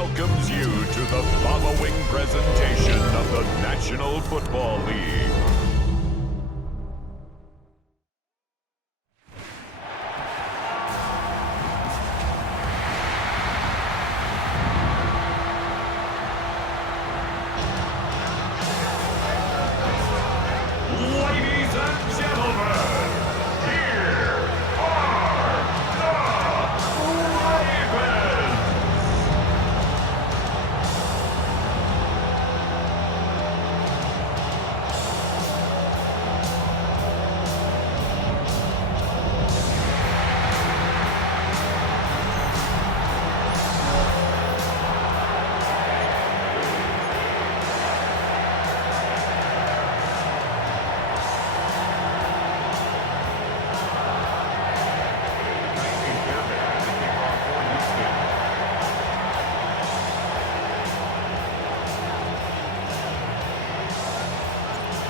welcomes you to the following presentation of the National Football League. Ladies and gentlemen, here are the Ravens.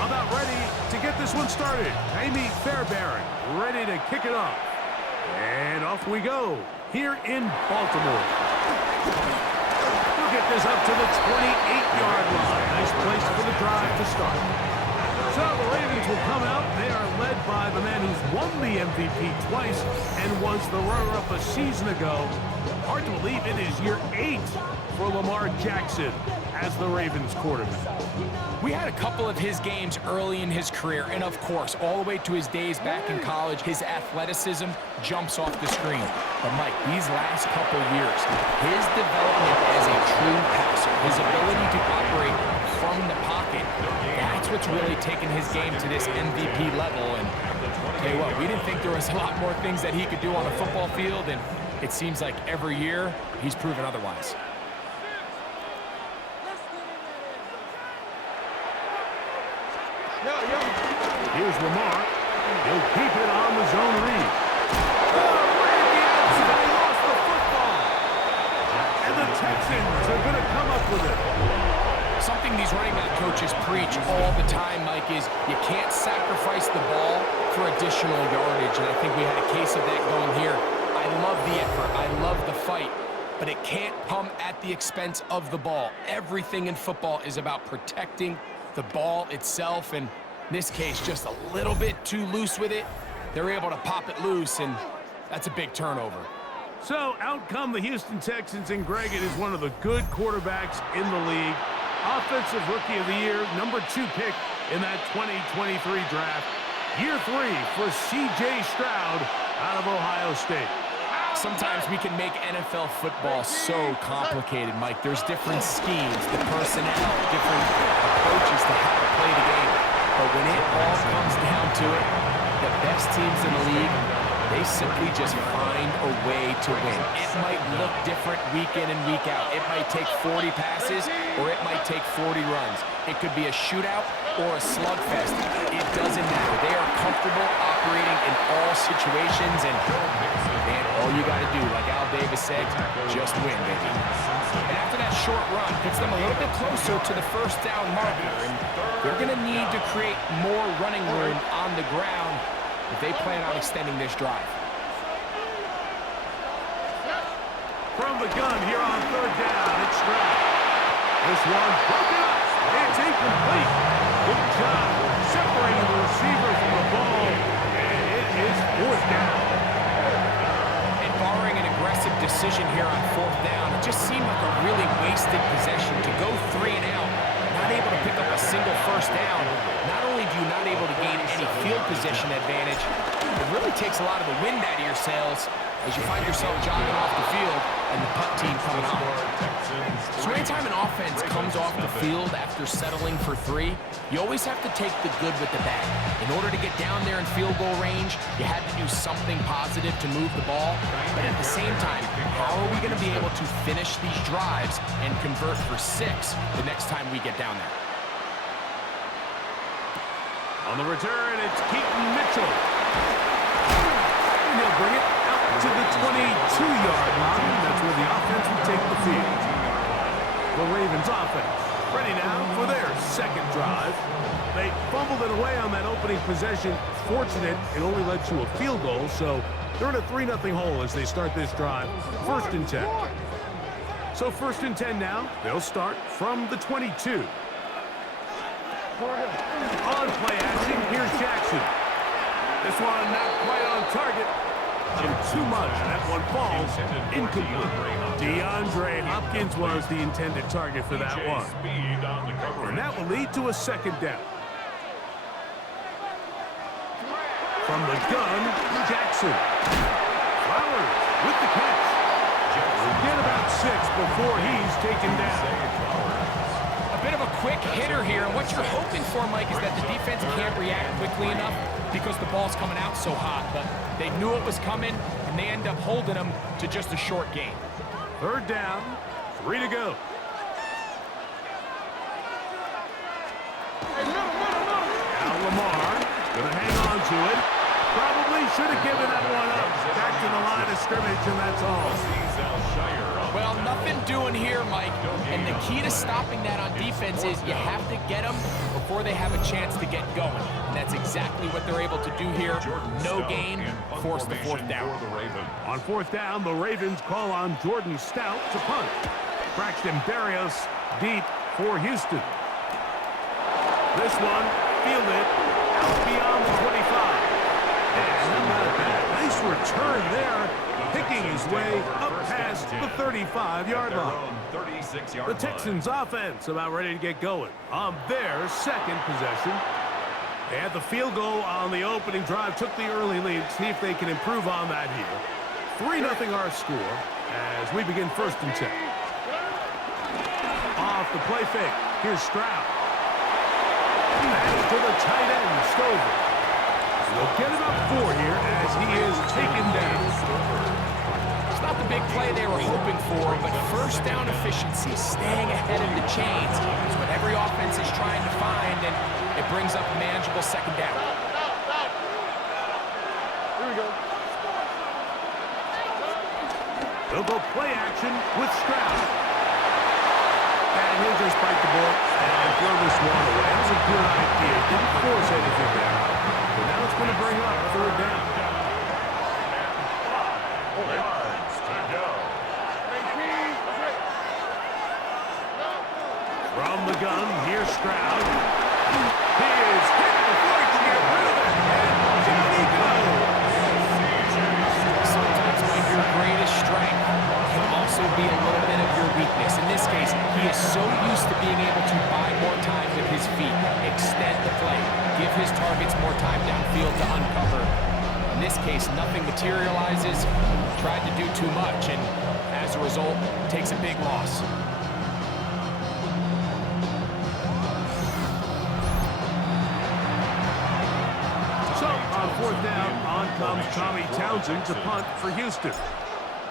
About ready to get this one started. Amy Fairbairn ready to kick it off. And off we go here in Baltimore. We'll get this up to the 28-yard line. Nice place for the drive to start. So the Ravens will come out. They are led by the man who's won the MVP twice and was the runner-up a season ago. Hard to believe it is year 8 for Lamar Jackson as the Ravens quarterback. We had a couple of his games early in his career, and of course, all the way to his days back in college, his athleticism jumps off the screen. But Mike, these last couple years, his development as a true passer, his ability to operate from the pocket, that's what's really taken his game to this MVP level. And I'll tell you what, we didn't think there was a lot more things that he could do on a football field, and it seems like every year he's proven otherwise. Here's Lamar. He'll keep it on the zone read. He lost the football. And the Texans are going to come up with it. Something these running back coaches preach all the time, Mike, is you can't sacrifice the ball for additional yardage. And I think we had a case of that going here. I love the effort. I love the fight. But it can't come at the expense of the ball. Everything in football is about protecting the ball itself, and in this case, just a little bit too loose with it. They're able to pop it loose, and that's a big turnover. So out come the Houston Texans, and Greg, it is one of the good quarterbacks in the league. Offensive Rookie of the Year, number 2 pick in that 2023 draft. Year 3 for C.J. Stroud out of Ohio State. Sometimes we can make NFL football so complicated, Mike. There's different schemes, the personnel, different approaches to how to play the game. But when it all comes down to it, the best teams in the league, they simply just find a way to win. It might look different week in and week out. It might take 40 passes or it might take 40 runs. It could be a shootout or a slugfest. It doesn't matter. They are comfortable operating in all situations, and man, all you got to do, like Al Davis said, just win, baby. And after that short run, puts them a little bit closer to the first down marker, and they're going to need to create more running room on the ground if they plan on extending this drive. From the gun here on 3rd down, it's Stroud. This one broken up. It's incomplete. Good job separating the receiver from the ball, and it is 4th down. And barring an aggressive decision here on 4th down, it just seemed like a really wasted possession to go 3 and out. Not able to pick up a single first down. Not only do you not able to gain any field position advantage, it really takes a lot of the wind out of your sails as you find yourself jogging off the field and the punt team coming on. So anytime an offense comes off the field after settling for 3, you always have to take the good with the bad. In order to get down there in field goal range, you had to do something positive to move the ball. But at the same time, how are we going to be able to finish these drives and convert for 6 the next time we get down there? On the return, it's Keaton Mitchell. And he'll bring it out to the 22-yard line. That's where the offense will take the field. The Ravens offense ready now for their 2nd drive. They fumbled it away on that opening possession. Fortunate, it only led to a field goal, so they're in a 3-0 hole as they start this drive. 1st and 10. So 1st and 10 now. They'll start from the 22. On play action, here's Jackson. This one not quite on target. Too much. That one falls incomplete. DeAndre Hopkins was the intended target for that one. And that will lead to a 2nd down. From the gun, Jackson. Flowers with the catch. We'll get about 6 before he's taken down. A bit of a quick hitter here, and what you're hoping for, Mike, is that the defense can't react quickly enough because the ball's coming out so hot, but they knew it was coming, and they end up holding them to just a short gain. 3rd down, 3 to go. Now Lamar, gonna hang on to it. Probably should have given that one up. Back to the line of scrimmage, and that's all. Well, nothing doing here, Mike. And the key to stopping that on defense is you have to get them before they have a chance to get going. And that's exactly what they're able to do here. No gain, force the 4th down. On 4th down, the Ravens call on Jordan Stout to punt. Braxton Berrios deep for Houston. This one fielded out beyond the 25. And not bad. Nice return there, picking his way up past the 35-yard line. The Texans offense about ready to get going on their 2nd possession. They had the field goal on the opening drive, took the early lead. See if they can improve on that here. 3-0 our score as we begin 1st and 10. Off the play fake. Here's Stroud. And to the tight end, Stover. We'll get about 4 here as he is taken down. It's not the big play they were hoping for, but 1st down efficiency, staying ahead of the chains, is what every offense is trying to find, and it brings up a manageable 2nd down. Here we go. They'll go play action with Stroud. And he'll just bite the ball and throw this one away. That was a good idea. Didn't force anything there. But now it's going to bring up 3rd down. 4 yards to go. From the gun, here's Stroud. He is hit before he can get rid of it. And down he goes. Sometimes when your greatest strength can also be a little bit of your weakness. In this case, he is so used to being able to buy more time with his feet, extend the play, give his targets more time downfield to uncover. In this case, nothing materializes, tried to do too much, and as a result, takes a big loss. So, on 4th down, on comes Tommy Townsend to punt for Houston.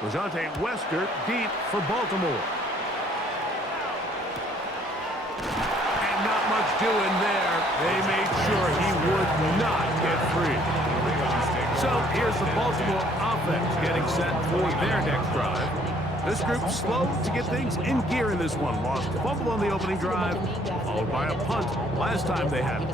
Rajante Wester deep for Baltimore. And not much doing there. They made sure he would not get free. So here's the Baltimore offense getting set for their next drive. This group slow to get things in gear in this one. Lost a fumble on the opening drive, followed by a punt last time they had it.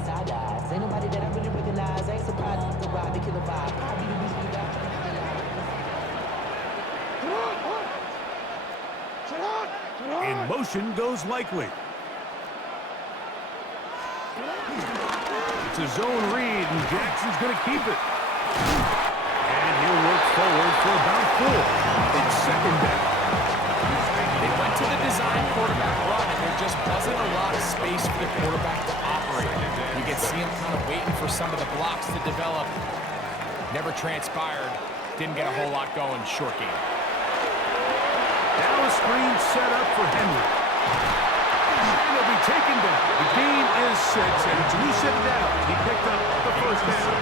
In motion goes Likely. It's a zone read, and Jackson's going to keep it. And he'll work forward for about 4. It's 2nd down. They went to the design quarterback run, and there just wasn't a lot of space for the quarterback to operate. You can see him kind of waiting for some of the blocks to develop. Never transpired. Didn't get a whole lot going. Short game. Now a screen set up for Henry. And he'll be taken down. The gain is 6, and it's loose and down. He picked up the 1st down.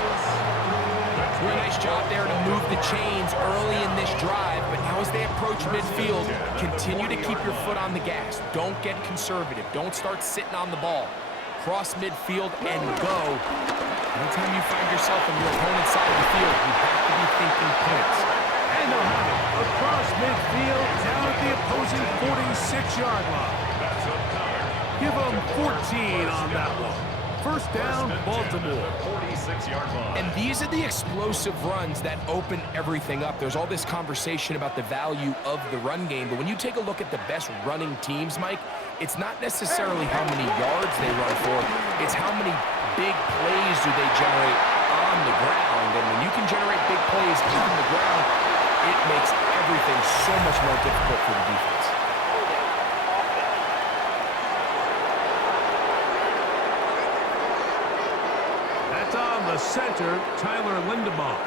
Doing a nice job there to move the chains early in this drive, but now as they approach midfield, continue to keep your foot on the gas. Don't get conservative. Don't start sitting on the ball. Cross midfield and go. Anytime you find yourself on your opponent's side of the field, you have to be thinking points. And they'll have it across midfield, down at the opposing 46-yard line. Give them 14 on that one. First down, Baltimore. 46-yard line. And these are the explosive runs that open everything up. There's all this conversation about the value of the run game, but when you take a look at the best running teams, Mike, it's not necessarily how many yards they run for, it's how many big plays do they generate on the ground. And when you can generate big plays on the ground, it makes everything so much more difficult for the defense. That's on the center, Tyler Lindebaum.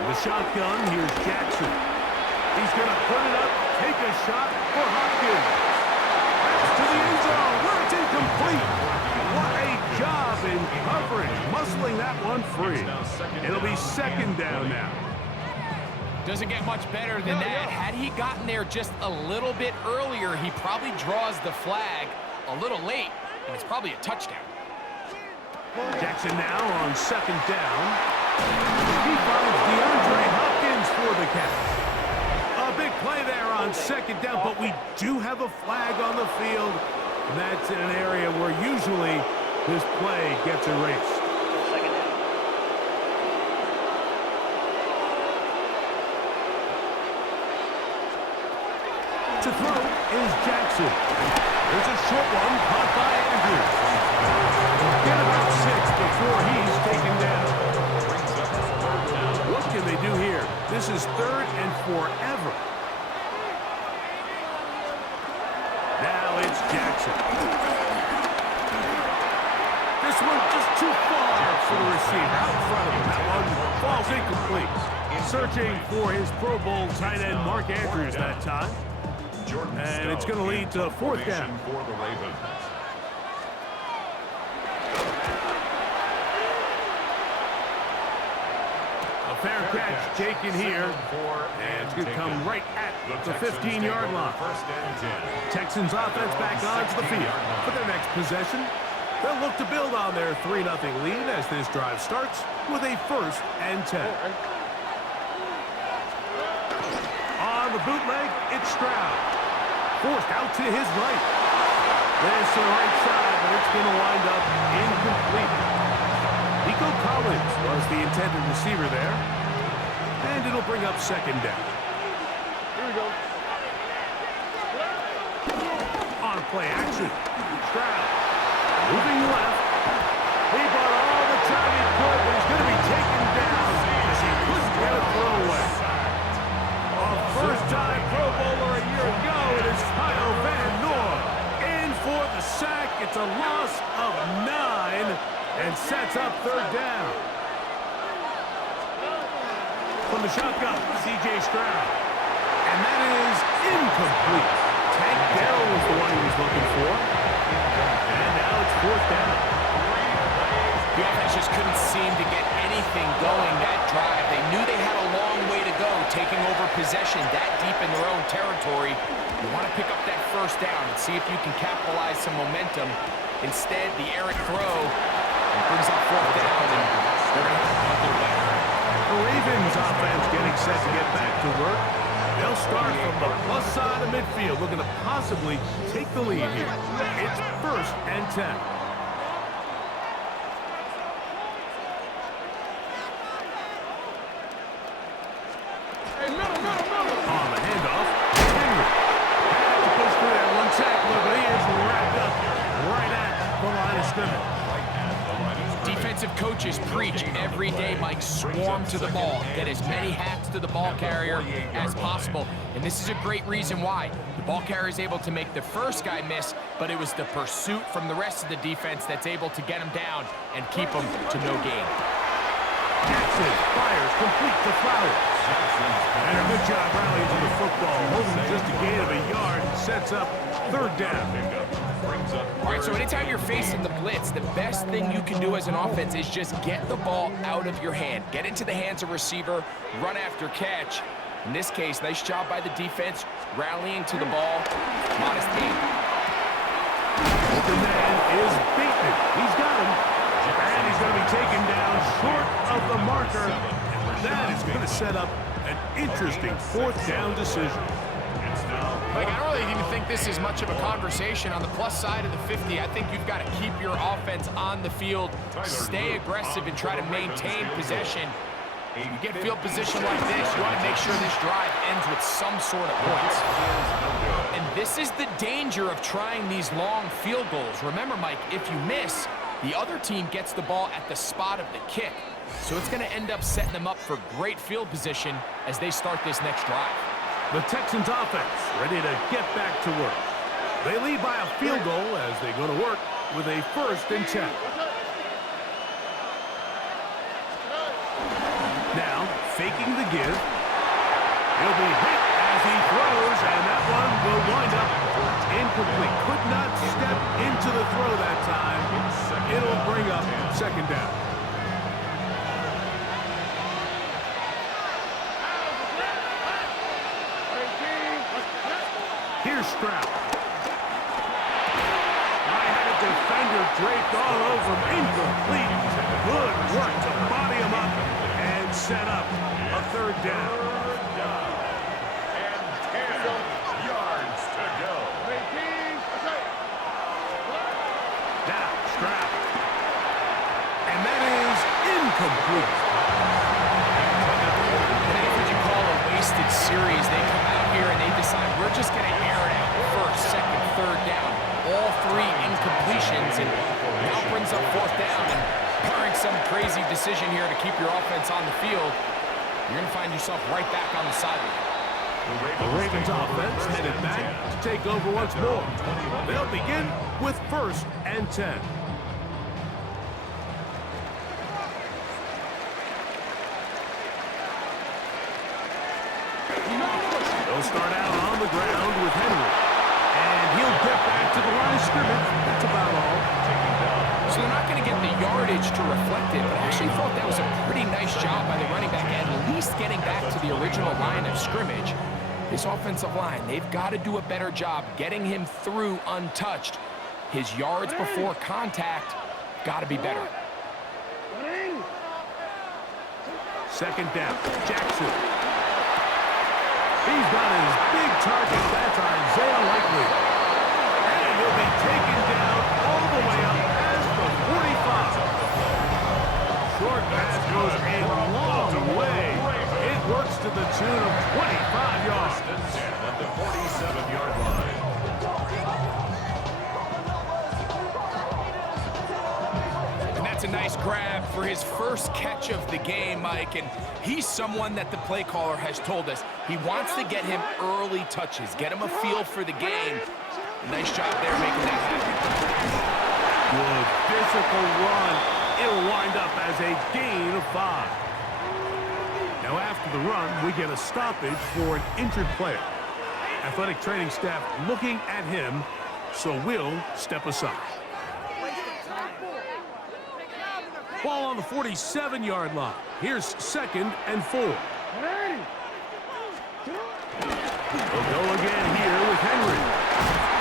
The shotgun, here's Jackson. He's going to put it up, take a shot for Hopkins. Pass to the end zone, where it's incomplete. What a job in coverage, muscling that one free. It'll be second down now. Doesn't get much better than that. Had he gotten there just a little bit earlier, he probably draws the flag a little late, and it's probably a touchdown. Jackson now on second down. He finds DeAndre Hopkins for the catch. A big play there on second down, but we do have a flag on the field. And that's in an area where usually this play gets erased. To throw is Jackson. There's a short one caught by Andrews. Get about 6 before he's taken down. What can they do here? This is third and forever. Now it's Jackson. This one just too far for the receiver. Out in front of him. That one falls incomplete. Searching for his Pro Bowl tight end Mark Andrews that time. And it's going to lead to fourth down. For the Ravens. A fair catch taken here. And it's going to come right at the 15-yard line. Texans offense back onto the field for their next possession. They'll look to build on their 3-0 lead as this drive starts with a 1st and 10. On the bootleg, it's Stroud. Forced out to his right. There's the right side, but it's going to wind up incomplete. Nico Collins was the intended receiver there. And it'll bring up second down. Here we go. On play action. Stroud. Moving left. He brought all the time he could, but he's going to be taken down as he couldn't get a throw away. First-time Pro Bowler a year ago, it is Kyle Van Noy. In for the sack. It's a loss of 9 and sets up third down. From the shotgun, C.J. Stroud. And that is incomplete. Tank Dell was the one he was looking for. And now it's fourth down. The offense just couldn't seem to get anything going that drive. They knew they had a long way to go, taking over possession that deep in their own territory. You want to pick up that first down and see if you can capitalize some momentum. Instead, the errant throw brings up fourth down, and they're going to have to punt their way. The Ravens offense getting set to get back to work. They'll start from the plus side of midfield, looking to possibly take the lead here. It's 1st and 10. On the handoff, Henry. Had to push through that one tackler, but he is wrapped up right at the line of scrimmage. Defensive coaches preach every day, Mike, swarm to the ball. Get as many hats to the ball carrier as possible. And this is a great reason why. The ball carrier is able to make the first guy miss, but it was the pursuit from the rest of the defense that's able to get him down and keep him to no gain. Jackson fires complete to Flowers. And a good job rallying to the football. Holding just a gain of a yard. Sets up third down. All right, so anytime you're facing the blitz, the best thing you can do as an offense is just get the ball out of your hand. Get into the hands of receiver, run after catch. In this case, nice job by the defense, rallying to the ball. Modest gain. The man is beaten. He's got him. And he's going to be taken down short of the marker. That is going to set up an interesting fourth down decision. Like, I don't really even think this is much of a conversation. On the plus side of the 50, I think you've got to keep your offense on the field, stay aggressive, and try to maintain possession. You get field position like this, you want to make sure this drive ends with some sort of points. And this is the danger of trying these long field goals. Remember, Mike, if you miss, the other team gets the ball at the spot of the kick. So it's going to end up setting them up for great field position as they start this next drive. The Texans offense ready to get back to work. They lead by a field goal as they go to work with a 1st and 10. Now, faking the give. He'll be hit as he throws, and that one will wind up incomplete. Could not step into the throw that time. It'll bring up 2nd down. Here's Stroud. I had a defender draped all over him. Incomplete. Good work to body him up and set up a 3rd down. And 10 yards to go. Now, Stroud. And that is incomplete. What you call a wasted series? They come out here and they decide we're just going to air it out 1st, 2nd, 3rd down. All 3 incompletions, and now brings up 4th down. And barring some crazy decision here to keep your offense on the field, you're going to find yourself right back on the sideline. The Ravens offense headed back to take over once more. They'll begin with 1st and 10. They'll start out on the ground with Henry. And he'll get back to the line of scrimmage. That's about all. So they're not going to get the yardage to reflect it, but I actually thought that was a pretty nice job by the running back, at least getting back to the original line of scrimmage. This offensive line, they've got to do a better job getting him through untouched. His yards before contact got to be better. 2nd down. Jackson. He's got his big target. That's Isaiah Likely. And he'll be taken down all the way up past the 45. Short pass goes a long way. It works to the tune of 25 yards. At the 47-yard line. And that's a nice grab for his first catch of the game, Mike. And he's someone that the play caller has told us he wants to get him early touches, get him a feel for the game. Nice job there making that happen. Good physical run. It'll wind up as a gain of 5. Now after the run, we get a stoppage for an injured player. Athletic training staff looking at him, so we'll step aside. Ball on the 47-yard line. Here's 2nd and 4. He'll go again here with Henry.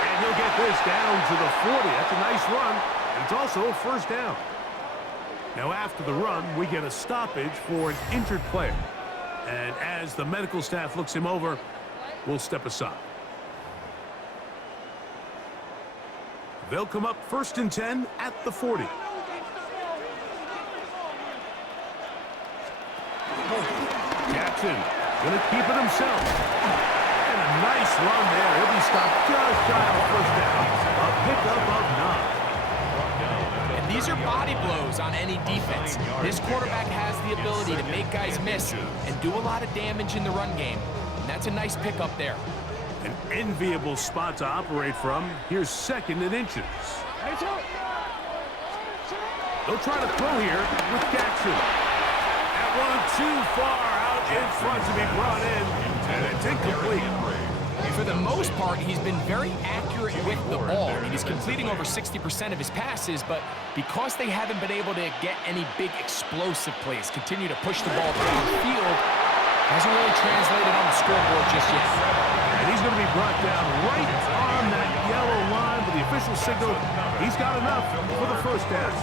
And he'll get this down to the 40. That's a nice run. And it's also a 1st down. Now after the run, we get a stoppage for an injured player. And as the medical staff looks him over, we'll step aside. They'll come up 1st and 10 at the 40. Jackson gonna keep it himself. And a nice run there. He'll be stopped just shy of a 1st down. A pickup of 9. And these are body blows on any defense. This quarterback has the ability to make guys miss and do a lot of damage in the run game. And that's a nice pickup there. An enviable spot to operate from. Here's 2nd and inches. They'll try to throw here with Jackson. That one too far out in front to be brought in, and it's incomplete. For the most part, he's been very accurate with the ball. I mean, he's completing over 60% of his passes, but because they haven't been able to get any big explosive plays, continue to push the ball downfield, hasn't really translated on the scoreboard just yet. And he's going to be brought down right on that yellow line, but the official signal, he's got enough for the 1st down.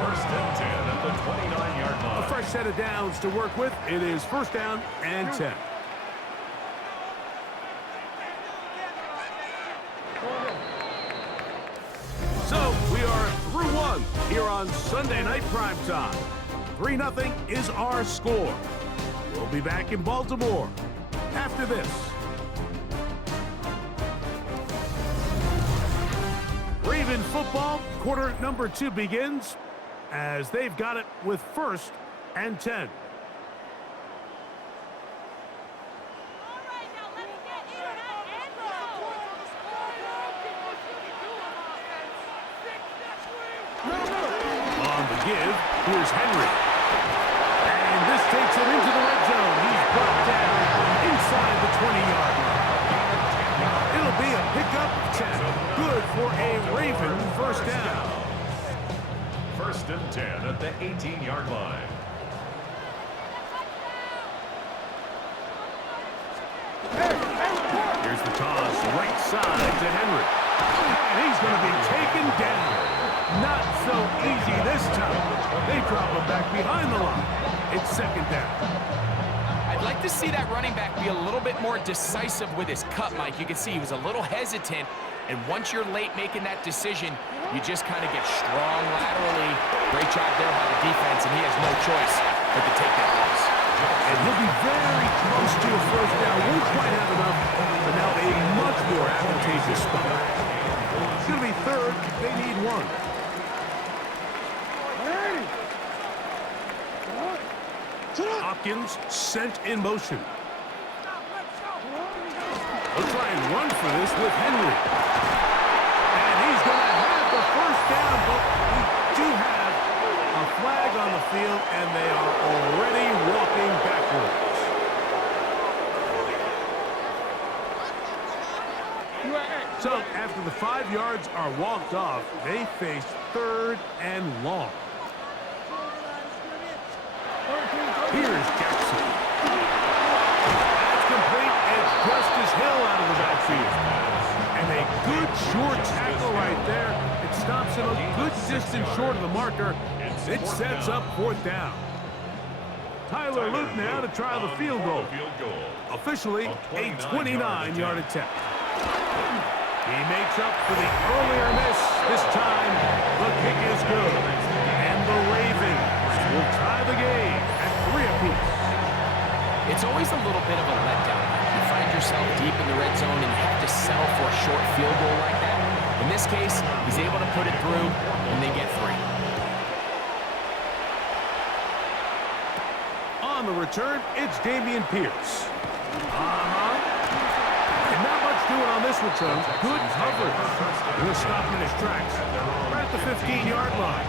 1st and 10. at the 29-yard line. A fresh set of downs to work with. It is first down and 10. So, we are through one here on Sunday Night Primetime. 3-0 is our score. We'll be back in Baltimore after this. Raven football, quarter number 2 begins as they've got it with first and 10. On the give, here's Henry. And this takes it into the red zone. He's brought down inside the 20-yard line. It'll be a pickup of 10. Good for a Raven first down. First and 10 at the 18-yard line. Here's the toss, right side to Henry. And he's going to be taken down. Not so easy this time. They drop him back behind the line. It's second down. I'd like to see that running back be a little bit more decisive with his cut, Mike. You can see he was a little hesitant, and once you're late making that decision, you just kind of get strong laterally. Great job there by the defense, and he has no choice but to take that loss. And he'll be very close to a first down. Won't quite have enough, but now a much more advantageous spot. It's going to be third. They need one. Hopkins sent in motion. They'll try and run for this with Henry. And he's going to have the first down, but we do have a flag on the field, and they are already walking backwards. So after the 5 yards are walked off, they face third and long. Here's Jackson. That's complete. It's Justice Hill out of the backfield. And a good short tackle right there. It stops him a good distance short of the marker. It sets up fourth down. Tyler Luke now to try the field goal. Officially a 29-yard attempt. He makes up for the earlier miss. This time, the kick is good. And the Ravens will tie the game at 3 apiece. It's always a little bit of a letdown. You find yourself deep in the red zone and you have to settle for a short field goal like that. In this case, he's able to put it through, and they get 3. On the return, it's Dameon Pierce. And not much doing on this return. Good coverage. He'll stop in his tracks. Right at the 15-yard line.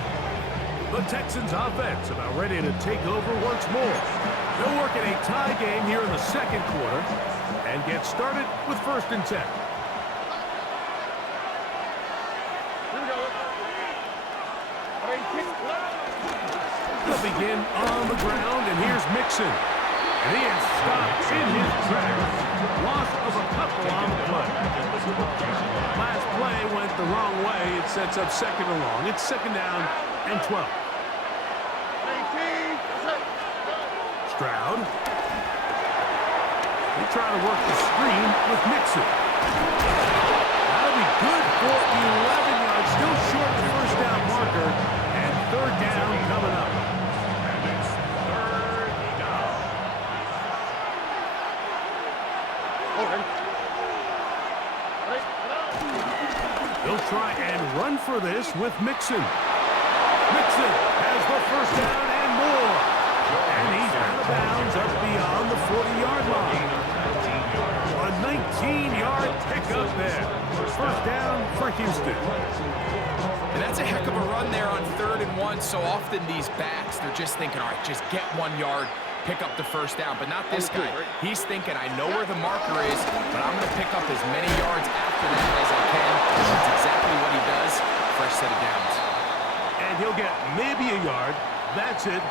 The Texans offense about ready to take over once more. They'll work in a tie game here in the second quarter and get started with first and 10. They'll begin on the ground, and here's Mixon. And he is stopped in his tracks. Loss of a couple on the play. Last play went the wrong way. It sets up second and long. It's second down and 12. Stroud. They try to work the screen with Mixon. That'll be good for 11 yards. Still short of the first down marker. And third down coming up. And it's third down. They'll try and run for this with Mixon. Mixon has the first down and more. And he's out of bounds up beyond the 40-yard line. A 19-yard pickup there. First down for Houston. And that's a heck of a run there on 3rd and 1. So often these backs, they're just thinking, all right, just get 1 yard, pick up the first down. But not this guy. He's thinking, I know where the marker is, but I'm going to pick up as many yards after that as I can. That's exactly what he does. First set of downs. And he'll get maybe a yard. That's it.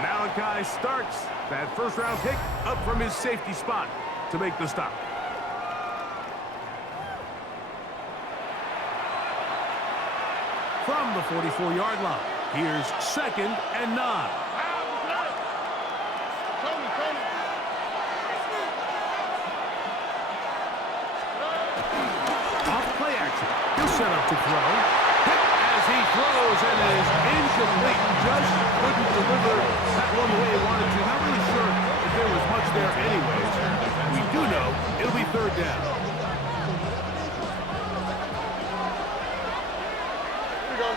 Malachi starts that first-round pick up from his safety spot to make the stop. From the 44-yard line, Here's 2nd and 9. Off play action. He'll set up to throw. Hit as he throws and is incomplete. Just couldn't deliver that one the way he wanted to. Not really sure if there was much there anyways. We do know it'll be 3rd down. Here we go.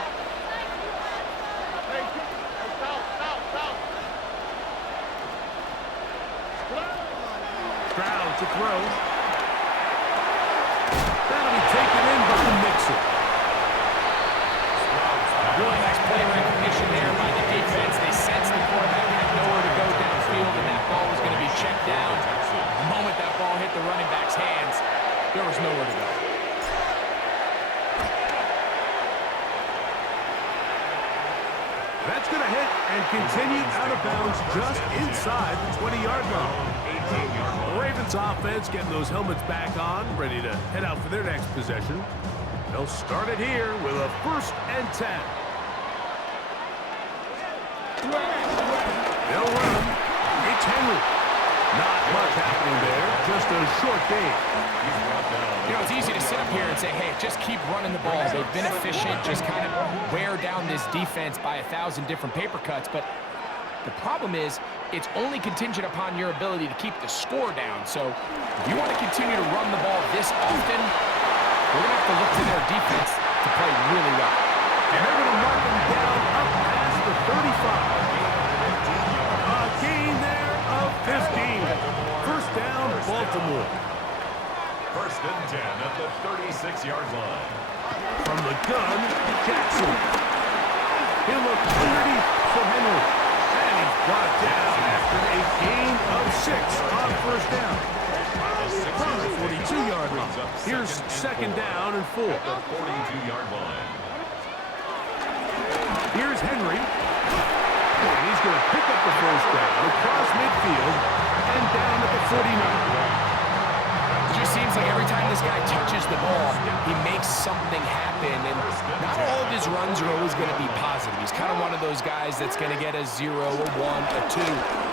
Stroud to throw. That'll be taken in by Mixon. Really nice play recognition there by the defense. They sensed the quarterback had nowhere to go downfield, and that ball was going to be checked down. The moment that ball hit the running back's hands, there was nowhere to go. That's going to hit and continue out of bounds just inside the 20-yard line. The Ravens offense getting those helmets back on, ready to head out for their next possession. They'll start it here with a 1st and 10. They'll run. It's Henry. Not much happening there, just a short game. You know, it's easy to sit up here and say, hey, just keep running the ball. They've been efficient, just kind of wear down this defense by 1,000 different paper cuts. But the problem is, it's only contingent upon your ability to keep the score down. So if you want to continue to run the ball this often, we're going to have to look to their defense to play really well. And they're going to mark them down up past the 35. A gain there of 15. 1st down, Baltimore. 1st and 10 at the 36-yard line. From the gun, Jackson. He'll look underneath for Henry. And he's brought down after a gain of 6 on 1st down. From the 42-yard line. Here's 2nd down and 4. The 42-yard line. Here's Henry. And he's going to pick up the 1st down across midfield and down at the 49. It just seems like every time this guy touches the ball, he makes something happen. And not all of his runs are always going to be positive. He's kind of one of those guys that's going to get a 0, a 1, a 2.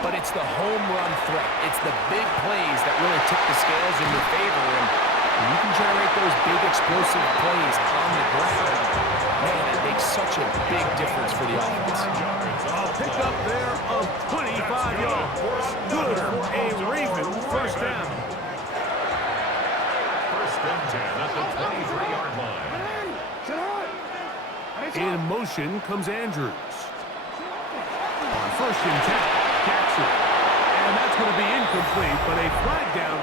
But it's the home run threat. It's the big plays that really tip the scales in your favor. And when you can generate those big explosive plays on the ground, man, it makes such a big difference for the offense. A pickup there of 25 yards. Good for a Raven 1st down. 1st and 10 at the 23-yard line. In motion comes Andrews. On 1st and 10, Jackson. And that's going to be incomplete, but a flag down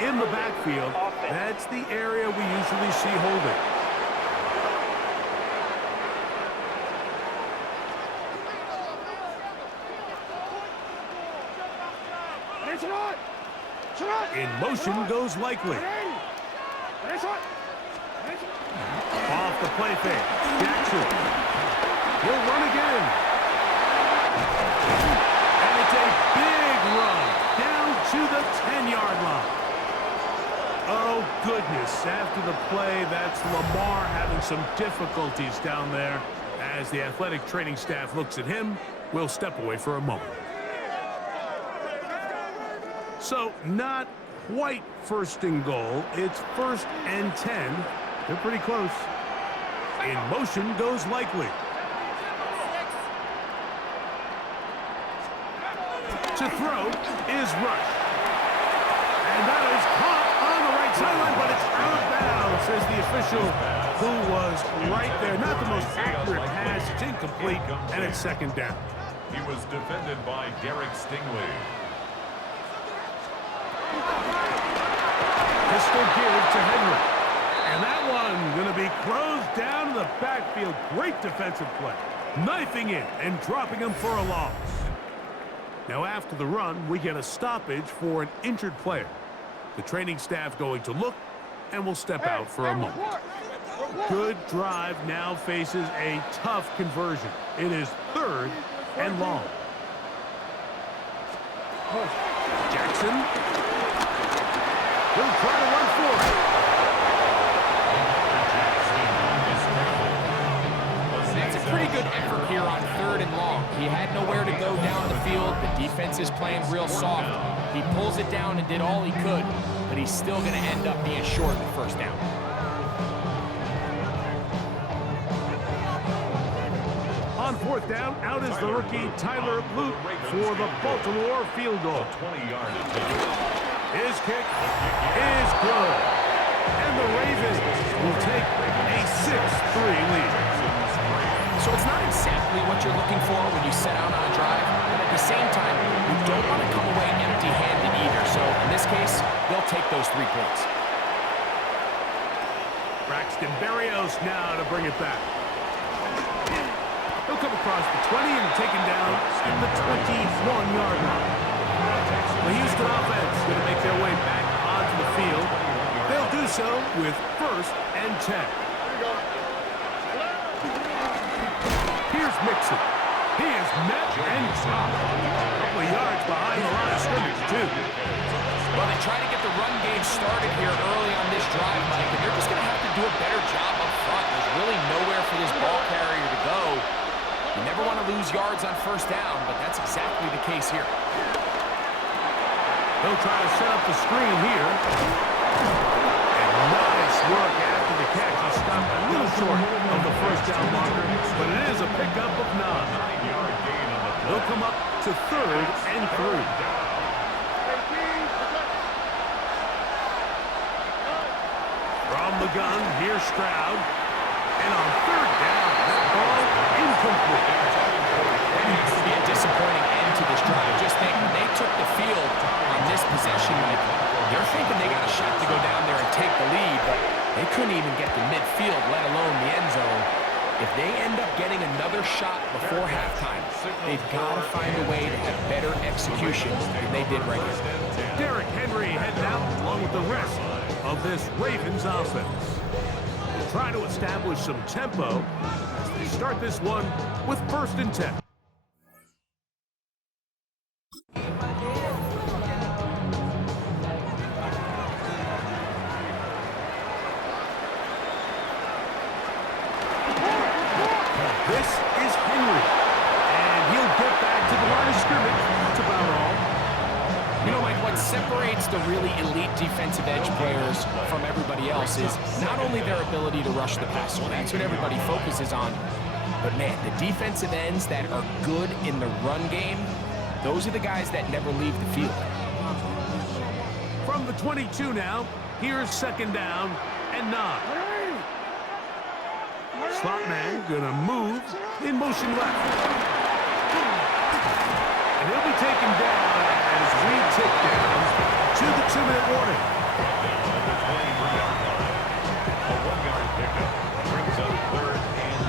in the backfield. That's the area we usually see holding. In motion goes Likely. Off the play fake. Jackson. He'll run again. And it's a big run down to the 10-yard line. Oh, goodness. After the play, that's Lamar having some difficulties down there. As the athletic training staff looks at him, we'll step away for a moment. So, not quite 1st and goal. It's 1st and 10. They're pretty close. In motion goes Likely. To throw is Rush. And that is caught on the right sideline, but it's out of bounds, says the official, who was right there. Not the most accurate pass. It's incomplete, and it's 2nd down. He was defended by Derek Stingley. Pistol give to Henry. And that one going to be closed down to the backfield. Great defensive play. Knifing in and dropping him for a loss. Now after the run, we get a stoppage for an injured player. The training staff going to look and will step out for a moment. Good drive now faces a tough conversion. It is 3rd and long. Jackson. He'll try to run for it. It's a pretty good effort here on He had nowhere to go down the field. The defense is playing real soft. He pulls it down and did all he could, but he's still going to end up being short of the first down. On fourth down, out is the rookie Tyler Lute for the Baltimore field goal. 20-yard attempt. His kick is good. And the Ravens will take a 6-3 lead. So it's not exactly what you're looking for when you set out on a drive, but at the same time, you don't want to come away empty-handed either. So in this case, they'll take those 3 points. Braxton Berrios now to bring it back. He'll come across the 20 and taken down in the 21-yard line. The Houston offense going to make their way back onto the field. They'll do so with 1st and 10. Here's Mixon. He is met and stopped. A couple of yards behind the line of scrimmage, too. Well, they try to get the run game started here early on this drive, Mike, and they're just going to have to do a better job up front. There's really nowhere for this ball carrier to go. You never want to lose yards on first down, but that's exactly the case here. They'll try to set up the screen here. And nice work after the catch. He stopped a little short of the first down marker, but it is a pickup of 9. They'll come up to 3rd and 3. From the gun, here's Stroud. And on 3rd down, that ball incomplete. That needs to be a disappointing end to this drive. Just think, when they took the field on this possession, Mike, they're thinking they got a shot to go down there and take the lead, but they couldn't even get to midfield, let alone the end zone. If they end up getting another shot before halftime, they've got to find a way to have better execution than they did right here. Derrick Henry heading out along with the rest of this Ravens offense. They'll try to establish some tempo as they start this one with 1st and 10. This is Henry, and he'll get back to the line of scrimmage. That's about all. You know, Mike, what separates the really elite defensive edge players from everybody else is not only their ability to rush the passer. That's what everybody focuses on. But, man, the defensive ends that are good in the run game, those are the guys that never leave the field. From the 22 now, here's 2nd down and 9. Slot man gonna move in motion left. And he'll be taken down as we tick down to the 2-minute warning. A 1-yard pickup brings up 3rd and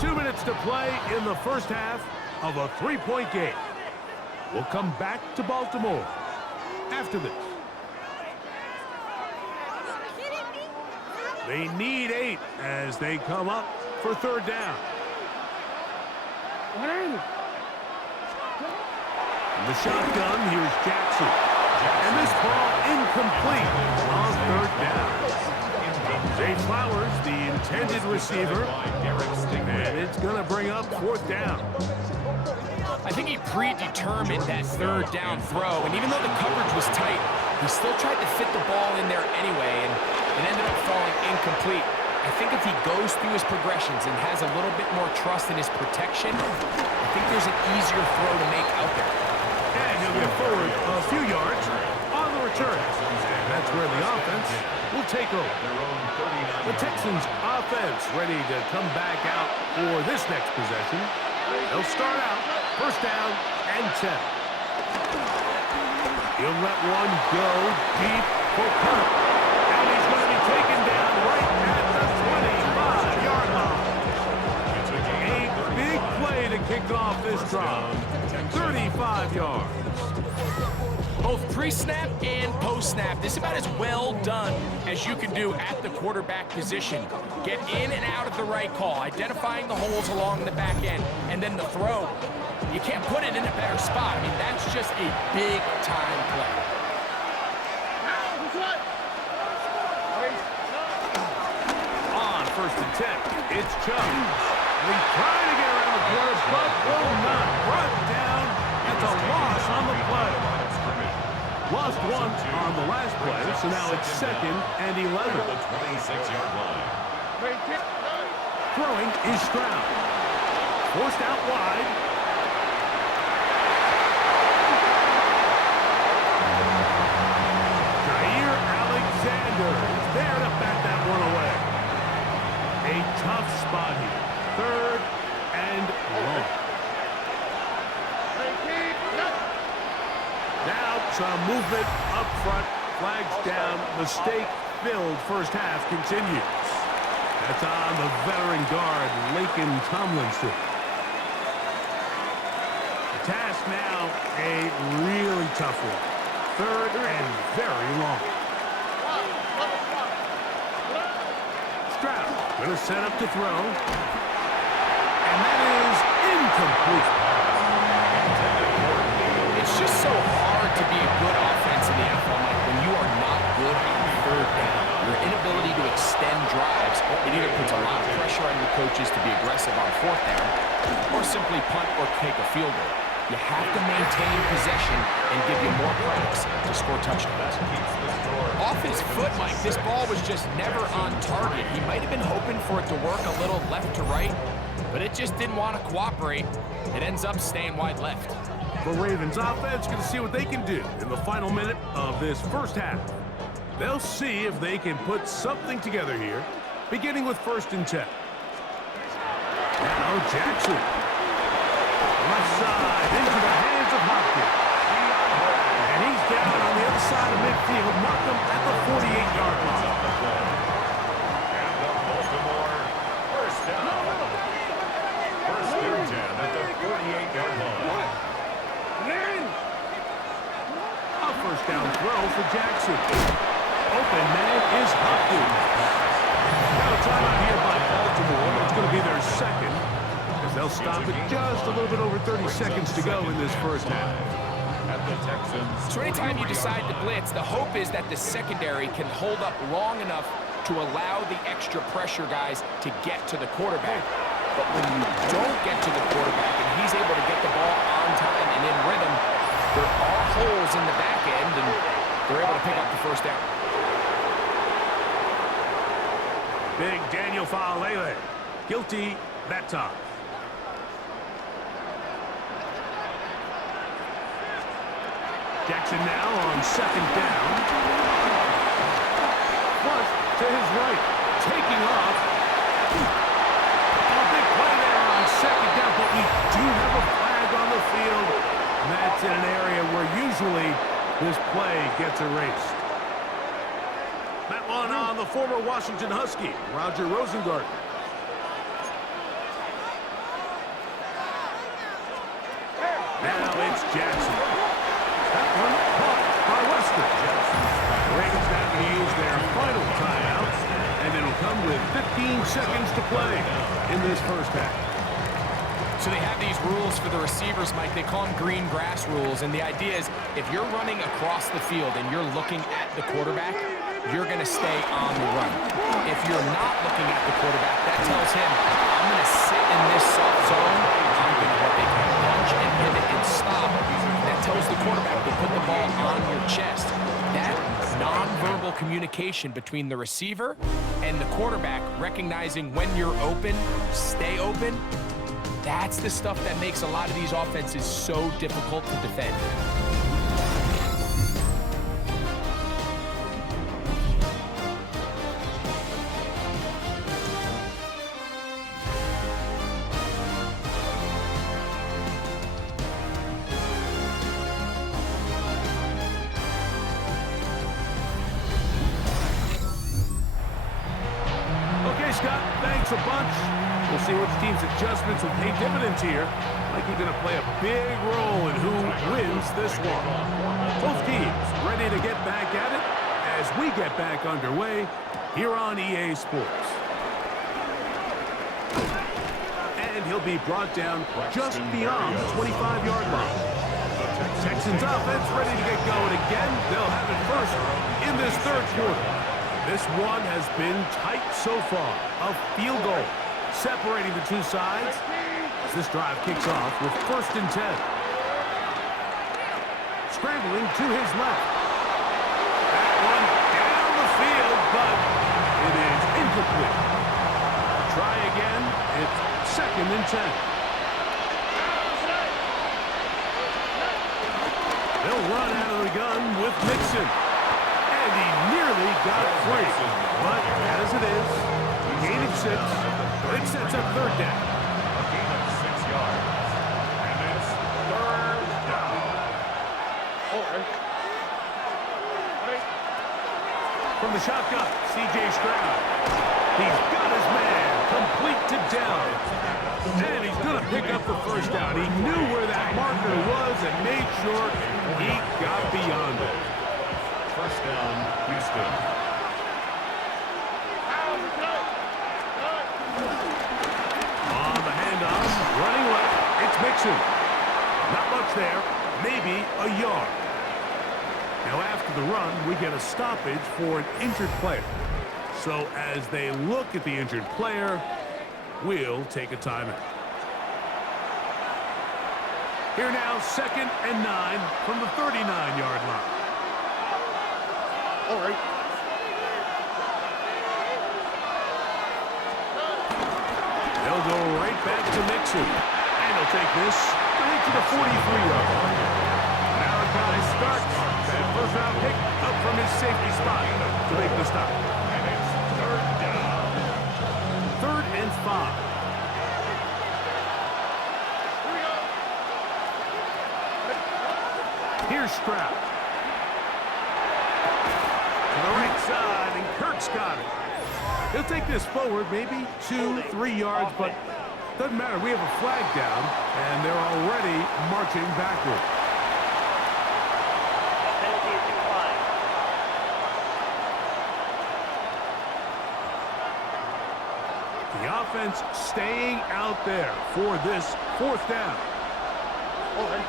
8. 2 minutes to play in the first half of a 3-point game. We'll come back to Baltimore after this. They need 8 as they come up for 3rd down. In the shotgun, here's Jackson. And this ball incomplete on 3rd down. Zay Flowers, the intended receiver, and it's going to bring up 4th down. I think he predetermined that 3rd down throw, and even though the coverage was tight, he still tried to fit the ball in there anyway, and it ended up falling incomplete. I think if he goes through his progressions and has a little bit more trust in his protection, I think there's an easier throw to make out there. And he'll get forward a few yards on the return. And that's where the offense will take over. The Texans offense ready to come back out for this next possession. They'll start out 1st down and 10. He'll let one go deep for Kirk. And he's going to be taken down right at the 25-yard line. A big play to kick off this drive. 35 yards. Both pre-snap and post-snap, this is about as well done as you can do at the quarterback position. Get in and out of the right call, identifying the holes along the back end, and then the throw. You can't put it in a better spot. I mean, that's just a big-time play. attempt. It's Chubb. He's trying to get around the corner, but will not. Brought down. That's a loss on the play. Lost one on the last play, so now it's 2nd and 11. The 26-yard line. Throwing is Stroud. Forced out wide. Jair Alexander is there to bat that one away. A tough spot here. 3rd and long. Now some movement up front. Flags down. Mistake-filled first half continues. That's on the veteran guard, Laken Tomlinson. The task now, a really tough one. 3rd and very long. Stroud going to set up to throw. And that is incomplete. It's just so hard to be a good offense in the NFL, Mike, when you are not good on 3rd down. Your inability to extend drives, it either puts a lot of pressure on your coaches to be aggressive on 4th down, or simply punt or take a field goal. You have to maintain possession and give you more cracks to score touchdowns. Off his foot, Mike, this ball was just never on target. He might have been hoping for it to work a little left to right, but it just didn't want to cooperate. It ends up staying wide left. The Ravens offense going to see what they can do in the final minute of this first half. They'll see if they can put something together here, beginning with 1st and 10. Now Jackson. Left side into the hands of Hopkins. And he's down on the other side of midfield. Knocked him at the 48-yard line. And the Baltimore first down. 1st and 10 at the 48-yard line. A first down throw for Jackson. Open man is Hopkins. Now a timeout here by Baltimore. It's going to be their 2nd, as they'll stop it just a little bit over 30 seconds to go in this first half. At the Texans. So anytime you decide to blitz, the hope is that the secondary can hold up long enough to allow the extra pressure guys to get to the quarterback. But when you don't get to the quarterback and he's able to get the ball on time and in rhythm, there are holes in the back end, and they're able to pick up the first down. Big Daniel Faalele. Guilty that time. Jackson now on 2nd down. Flush to his right. Taking off. A big play there on 2nd down, but we do have a flag on the field. And that's in an area where usually this play gets erased. That one on the former Washington Husky, Roger Rosengarten. Now it's Jackson. That one caught by Weston. The Ravens now going to use their final timeout, and it'll come with 15 seconds to play in this first half. So they have these rules for the receivers, Mike. They call them green grass rules, and the idea is if you're running across the field and you're looking at the quarterback, you're going to stay on the run. If you're not looking at the quarterback, that tells him, I'm going to sit in this soft zone, I'm going to make a punch and pivot and stop. That tells the quarterback to put the ball on your chest. That nonverbal communication between the receiver and the quarterback, recognizing when you're open, stay open, that's the stuff that makes a lot of these offenses so difficult to defend. Okay, Scott, thanks a bunch. We'll see which team's adjustments will pay dividends here. Likely going to play a big role in who wins this one. Both teams ready to get back at it as we get back underway here on EA Sports. And he'll be brought down just beyond the 25-yard line. Texans offense ready to get going again. They'll have it first in this third quarter. This one has been tight so far. A field goal separating the two sides. This drive kicks off with 1st and 10. Scrambling to his left. That one down the field, but it is incomplete. Try again. It's 2nd and 10. They'll run out of the gun with Mixon. And he nearly got free. But as it is, a gain of 6. It sets up 3rd down. A gain of 6 yards. And it's 3rd down. From the shotgun, C.J. Stroud. He's got his man complete to down. And he's going to pick up the 1st down. He knew where that marker was and made sure he got beyond it. 1st down, Houston. On the handoff, running left, it's Mixon. Not much there, maybe a yard. Now after the run, we get a stoppage for an injured player. So as they look at the injured player, we'll take a timeout. Here now, 2nd and 9 from the 39-yard line. All right. They'll go right back to Mixon. And he'll take this right to the 43-yard line. Now a guy starts that 1st-round pick up from his safety spot to make the stop. And it's 3rd down. 3rd and 5. Here's Stroud. To the right side, and Kirk's got it. He'll take this forward, maybe 2-3 yards, but doesn't matter. We have a flag down, and they're already marching backward. Penalty is declined. The offense staying out there for this 4th down. All right.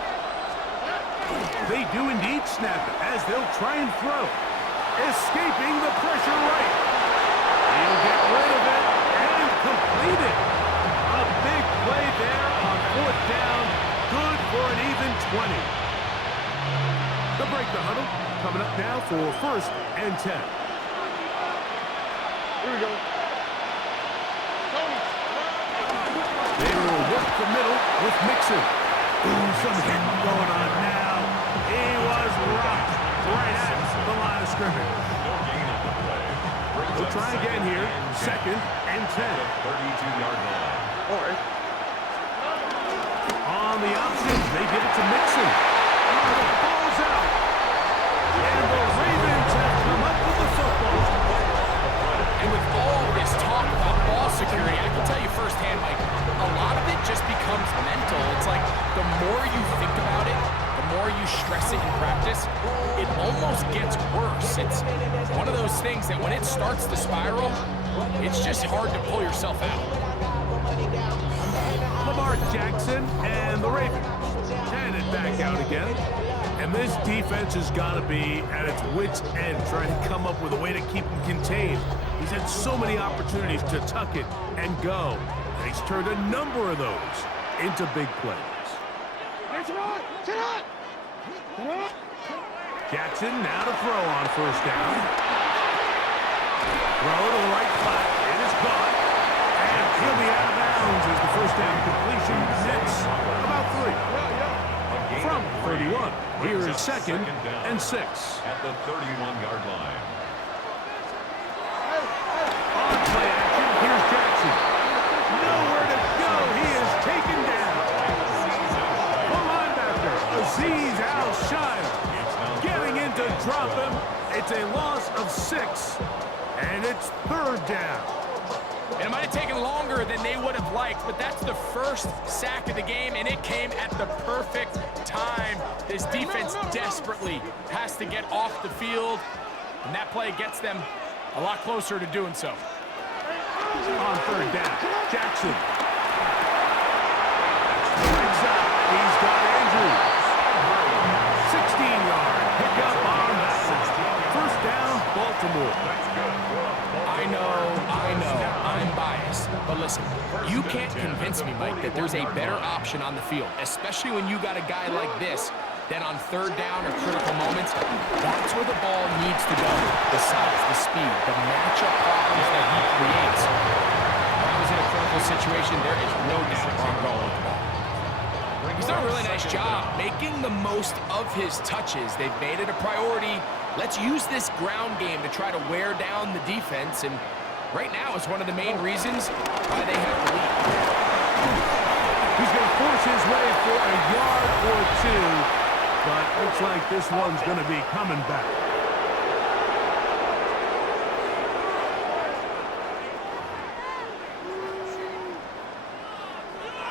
They do indeed snap it as they'll try and throw. Escaping the pressure right. He'll get rid of it and complete it. A big play there on 4th down. Good for an even 20. They'll break the huddle. Coming up now for 1st and 10. Here we go. They will work the middle with Mixon. Ooh, some hitting going on now. He was rocked right at the line of scrimmage. No gain on the play. We'll try again here. 2nd and 10. 32-yard line. All right. On the option, they give it to Mixon. Oh, the ball's out. And the Ravens have come up with the football. And with all this talk about ball security, I can tell you firsthand, Mike, a lot of it just becomes mental. It's like the more you think about it, the more you stress it in practice, it almost gets worse. It's one of those things that when it starts to spiral, it's just hard to pull yourself out. Lamar Jackson and the Ravens hand it back out again. And this defense has got to be at its wits' end trying to come up with a way to keep him contained. He's had so many opportunities to tuck it and go. And he's turned a number of those into big plays. Jackson now to throw on 1st down. Throw to the right flat. It is caught. And he'll be out of bounds as the 1st down completion nets about 3. From 31. Here is 2nd and 6. At the 31-yard line. On play action, here's Jackson. Nowhere to go. He is taken down. The linebacker, Azeez Al-Shire, getting in to drop him. It's a loss of 6, and it's 3rd down. It might have taken longer than they would have liked, but that's the first sack of the game, and it came at the perfect time. This defense desperately has to get off the field, and that play gets them a lot closer to doing so. On 3rd down, Jackson. That's the right side. He's got Andrews. 16-yard pickup on that. 1st down, Baltimore. Baltimore. I know, I'm biased. But listen, you can't convince me, Mike, that there's a better option on the field, especially when you got a guy like this, that on third down or critical moments, that's where the ball needs to go. The size, the speed, the matchup problems that he creates. When I was in a critical situation, there is no doubt where I'm going with the ball. He's done a really nice job making the most of his touches. They've made it a priority. Let's use this ground game to try to wear down the defense, and right now is one of the main reasons why they have the lead. He's going to force his way for a yard or two, but looks like this one's going to be coming back.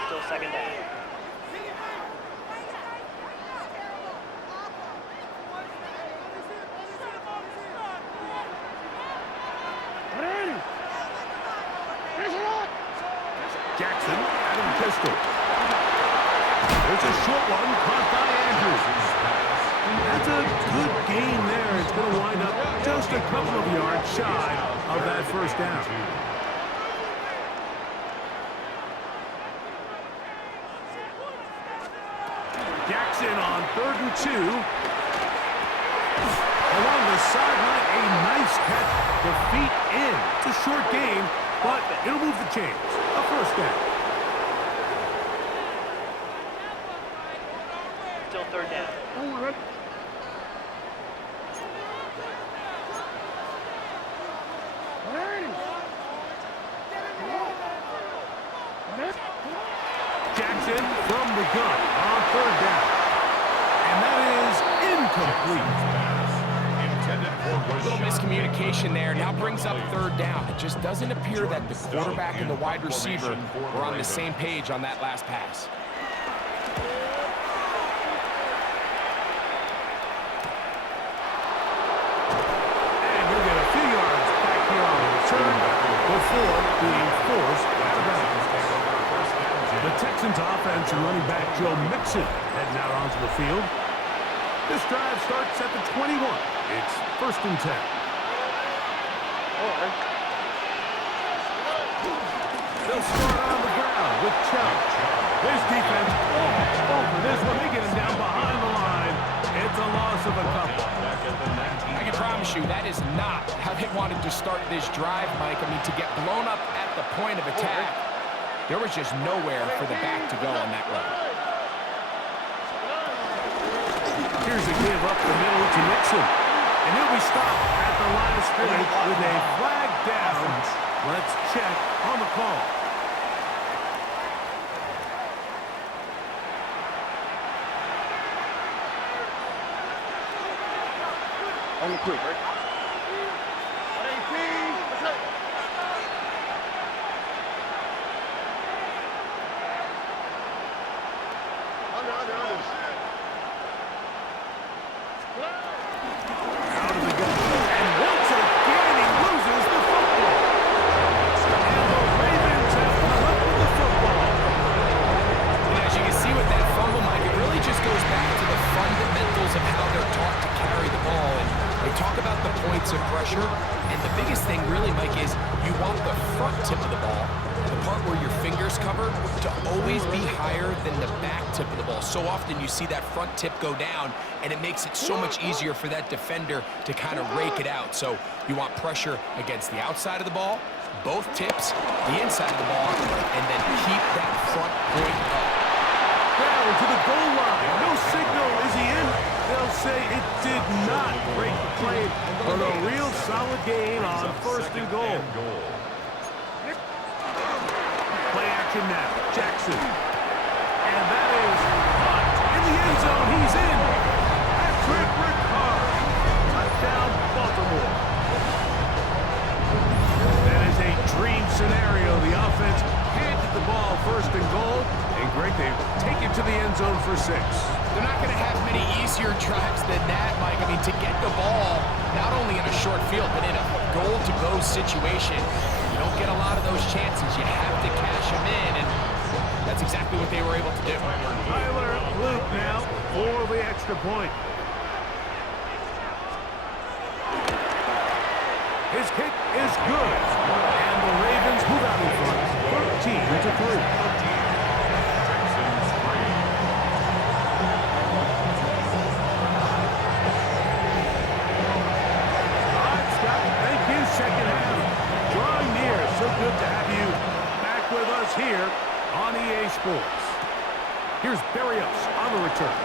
Still second down. Jackson, Adam Pistol. There's a short one caught by Andrews. That's a good gain there. It's going to wind up just a couple of yards shy of that first down. Jackson on 3rd and 2. Along the sideline, a nice catch. The feet in. It's a short gain, but it'll move the chains. A first down. Still third down. Jackson from the gun on 3rd down. And that is incomplete. A little miscommunication there. Now brings up 3rd down. It just doesn't appear that the quarterback and the wide receiver were on the same page on that last pass. And he'll get a few yards back here on the return before being forced out of bounds. The Texans offense and running back Joe Mixon heading out onto the field. This drive starts at the 21. It's 1st and 10. They'll start on the ground with Chubb. His defense all over this one. They get him down behind the line. It's a loss of a couple. I can promise you that is not how they wanted to start this drive, Mike. I mean, to get blown up at the point of attack, there was just nowhere for the back to go on that run. Here's a give up the middle to Mixon. And he'll be stopped at the line of scrimmage with a flag down. Let's check on the call. On the quick. Out of the gun. And once again, he loses the football. And the Ravens have come up with the football. And as you can see with that fumble, Mike, it really just goes back to the fundamentals of how they're taught to carry the ball. And they talk about the points of pressure. And the biggest thing really, Mike, is you want the front tip of the ball, the part where your fingers cover, to always be higher than the back tip of the ball. So often you see that front tip go down, and it makes it so much easier for that defender to kind of rake it out. So you want pressure against the outside of the ball, both tips, the inside of the ball, and then keep that front point up. Down to the goal line. No signal. Is he in? They'll say it did not break the play, but a real solid gain on 1st and goal. Play action now. Jackson. And that is caught in the end zone. He's in. Patrick Ricard. Touchdown, Baltimore. That is a dream scenario. The offense handed the ball 1st and goal. And Greg, they take it to the end zone for 6. They're not going to have many easier drives than that, Mike. I mean, to get the ball, not only in a short field, but in a goal-to-go situation, you don't get a lot of those chances. You have to cash them in, and that's exactly what they were able to do. Tyler Luke now for the extra point. His kick is good. And the Ravens move out in front, 13-3. Texans 3. All right, Scott. Thank you. Second half drawing near. So good to have you back with us here on EA Sports. Here's Berrios on the return.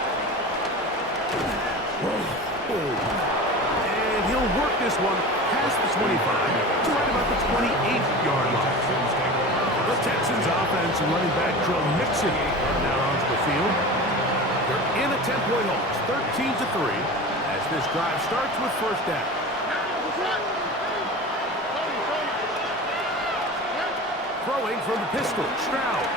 And he'll work this one past the 25 to right about the 28-yard line. The Texans offense and running back Joe Mixon are now onto the field. They're in a 10-point hole, 13-3, as this drive starts with first down. Throwing from the pistol, Stroud.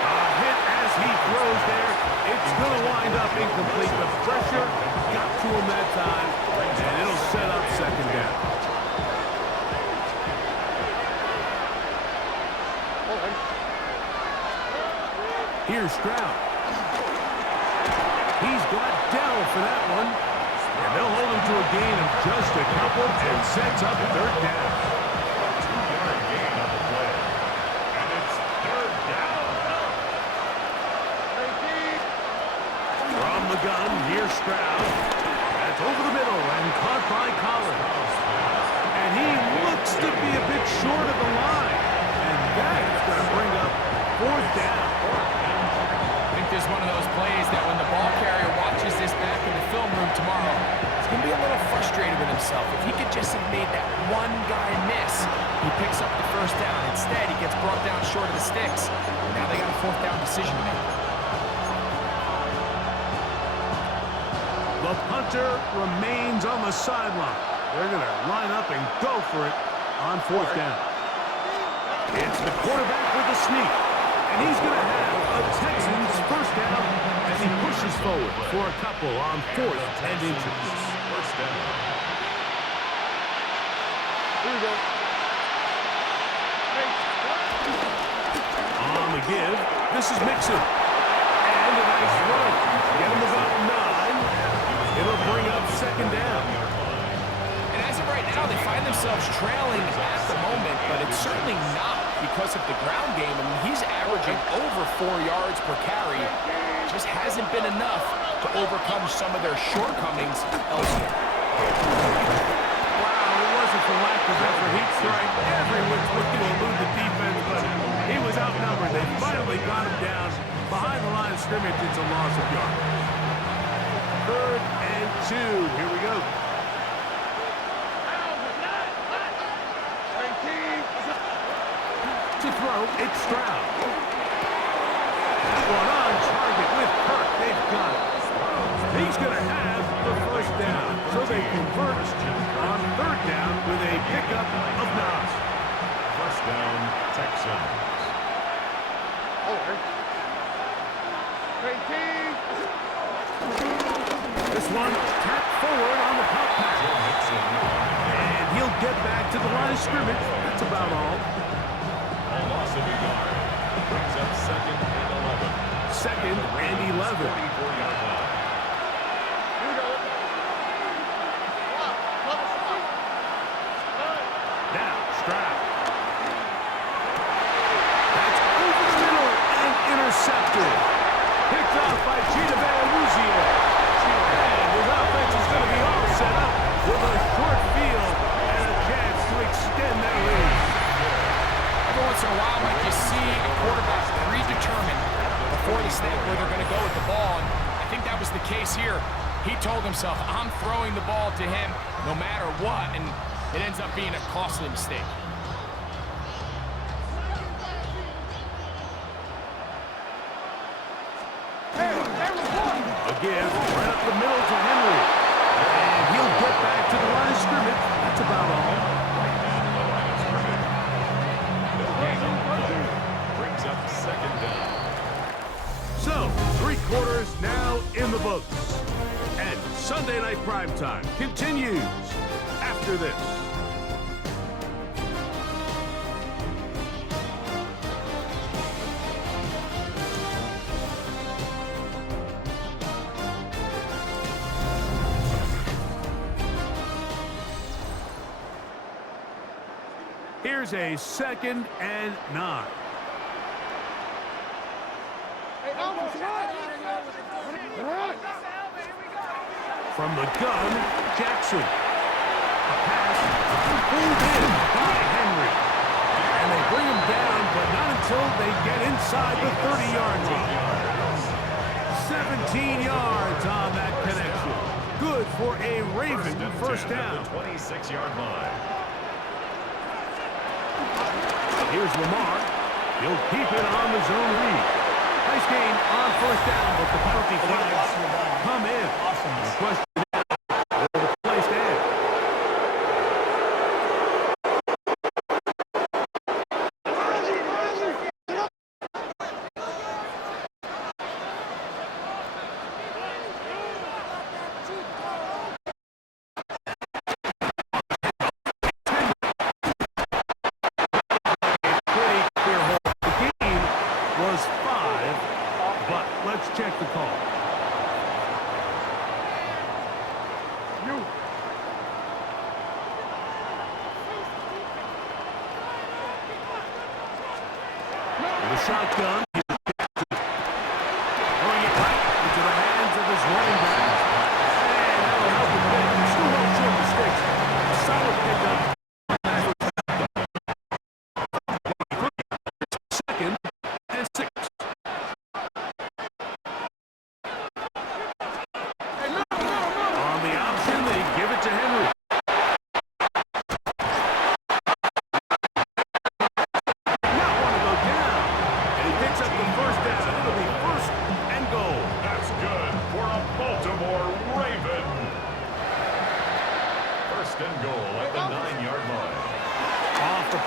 A hit as he throws there. It's going to wind up incomplete. The pressure got to him that time, and it'll set up second down. Here's Stroud. He's got Dell for that one. And they'll hold him to a gain of just a couple and sets up third down. 2-yard gain on the play. And it's third down. From the gun, here's Stroud. That's over the middle and caught by Collins. And he looks to be a bit short of the line. And that's going to bring up fourth down. I think there's one of those plays that when the ball carrier watches this back in the film room tomorrow, he's going to be a little frustrated with himself. If he could just have made that one guy miss, he picks up the first down. Instead, he gets brought down short of the sticks. And now they got a fourth down decision to make. The punter remains on the sideline. They're going to line up and go for it on fourth down. It's the quarterback with the sneak. And he's going to have a Texans first down as he pushes forward for a couple on fourth and inches. First down. Here we go. On the give, this is Mixon. And a nice run. Get him about 9. It'll bring up second down. And as of right now, they find themselves trailing at the moment, but it's certainly not because of the ground game. I mean, he's averaging over 4 yards per carry. Just hasn't been enough to overcome some of their shortcomings elsewhere. Wow, it wasn't for lack of effort. He'd strike every which way to elude the defense, but he was outnumbered. They finally got him down behind the line of scrimmage. It's a loss of yards. Third and 2. Here we go. To throw, it's Stroud. That one on target with Kirk. They've got it. He's going to have the first down. So they convert on third down with a pickup of 9. First down, Texans. This one tapped forward on the pop pass. And he'll get back to the line of scrimmage. That's about all. A loss of a yard. Brings up second and 11. Second and 11. 44-yard line. Now, Stroud. That's over the middle and intercepted. Picked off by Gita Van-Luzier. And his offense is going to be all set up with a short field and a chance to extend that lead. Every once in a while, Mike, you see a quarterback predetermined before the snap where they're going to go with the ball. And I think that was the case here. He told himself, I'm throwing the ball to him no matter what. And it ends up being a costly mistake. A give right up the middle to Henry. And he'll get back to the line of scrimmage. That's about all. Brings up second down. So, 3 quarters now in the books. And Sunday Night Primetime continues after this. Here's a 2nd and 9. From the gun, Jackson. A pass pulled in by Henry. And they bring him down, but not until they get inside the 30-yard line. 17 yards on that connection. Good for a Raven first down. 26-yard line. Here's Lamar. He'll keep it on the zone read. Nice gain on first down, but the penalty flags come in. The question is, will the play stand? Check the call. The shotgun. Throwing it right into the hands of his running back. And that'll help him win. Still no short mistakes. A solid pickup. Second and 6.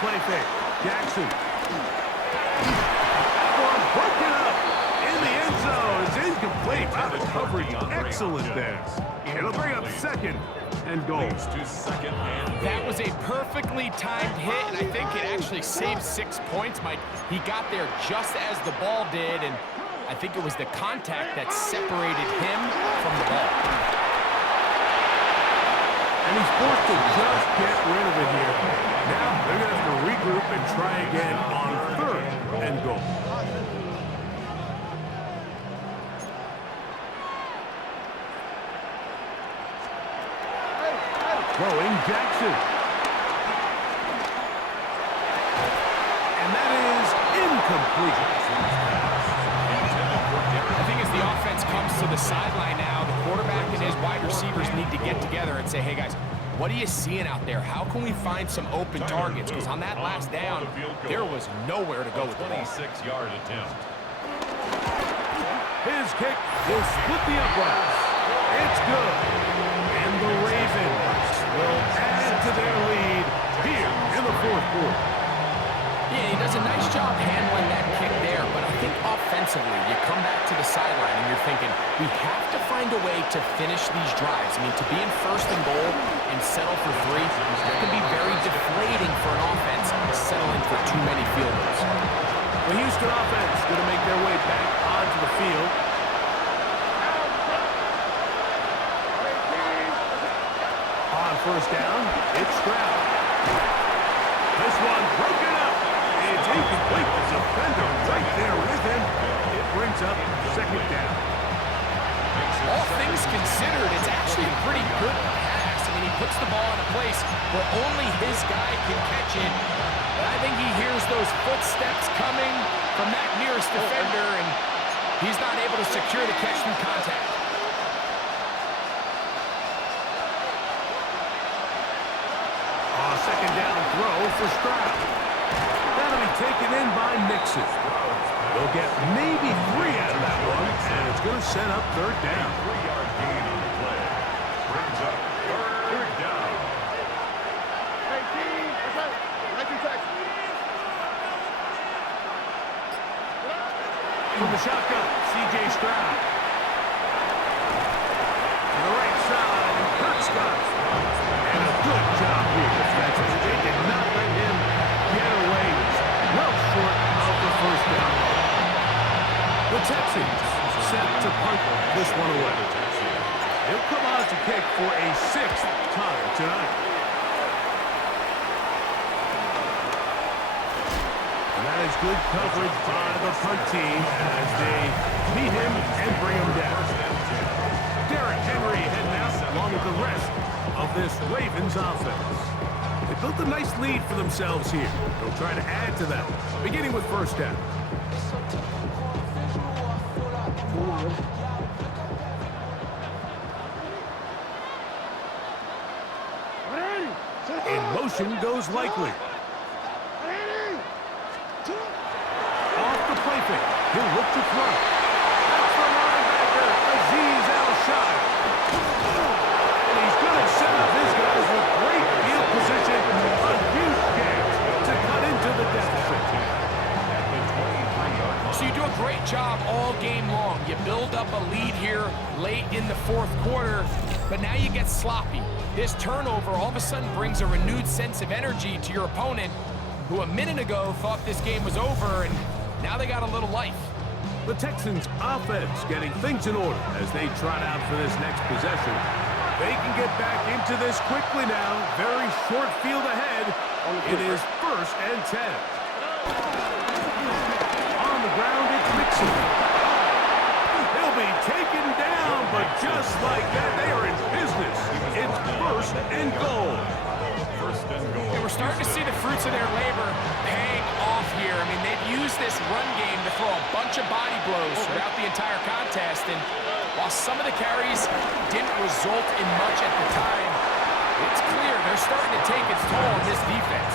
Play fake. Jackson. Broken up in the end zone. It's incomplete. Wow, the coverage excellent there. It'll bring up 2nd and goal. That was a perfectly timed hit, and I think it actually saved 6 points, Mike. He got there just as the ball did, and I think it was the contact that separated him from the ball. And he's forced to just get rid of it here. Now they're going to have to regroup and try again on 3rd and goal. Throwing Jackson. And that is incomplete. I think as the offense comes to the sideline now, the quarterback and his wide receivers need to get together and say, hey guys, what are you seeing out there? How can we find some open targets? Because on that last down, there was nowhere to go with the ball. 26-yard attempt. His kick will split the uprights. It's good. And the Ravens will add to their lead here in the 4th quarter. Yeah, he does a nice job handling that kick there, but I think offensively, you come back to the sideline and you're thinking, we have to find a way to finish these drives. I mean, to be in 1st and goal and settle for 3, that can be very deflating for an offense settling for too many field goals. The Houston offense going to make their way back onto the field. On first down, it's Stroud. This one broken up. It's incomplete. The defender right there with him. It brings up 2nd down. All things considered, it's actually a pretty good pass. I mean, he puts the ball in a place where only his guy can catch it. But I think he hears those footsteps coming from that nearest defender, and he's not able to secure the catch through contact. 2nd down throw for Stroud. That'll be taken in by Mixon. They'll get maybe 3 out of that one, and it's going to set up 3rd down. 3-yard gain on the play. Brings up 3rd down. From the shotgun, C.J. Stroud. To the right side, and Kurt's got it. And a good job here defensively. They did not let him get away. Well short of the 1st down. The Texans set to punt this one away. He'll come on to kick for a 6th time tonight. That is good coverage by the punt team as they beat him and bring him down. Derrick Henry heading out along with the rest of this Ravens offense. They built a nice lead for themselves here. They'll try to add to that, beginning with first down. In motion goes Likely. Off the play fake. He'll look to throw. That's the linebacker, Azeez Al-Shai. And he's going to set up his guys with great field position. A huge chance to cut into the deficit. So you do a great job all game long. You build up a lead here late in the fourth quarter, but now you get sloppy. This turnover all of a sudden brings a renewed sense of energy to your opponent, who a minute ago thought this game was over, and now they got a little life. The Texans offense getting things in order as they trot out for this next possession. They can get back into this quickly now. Very short field ahead. It is 1st and 10. On the ground, it's Mixon. He'll be taken down, but just like that, they are in business. It's 1st and goal. And we're starting to see the fruits of their labor paying off here. I mean, they've used this run game to throw a bunch of body blows throughout the entire contest, and while some of the carries didn't result in much at the time, it's clear they're starting to take its toll on this defense.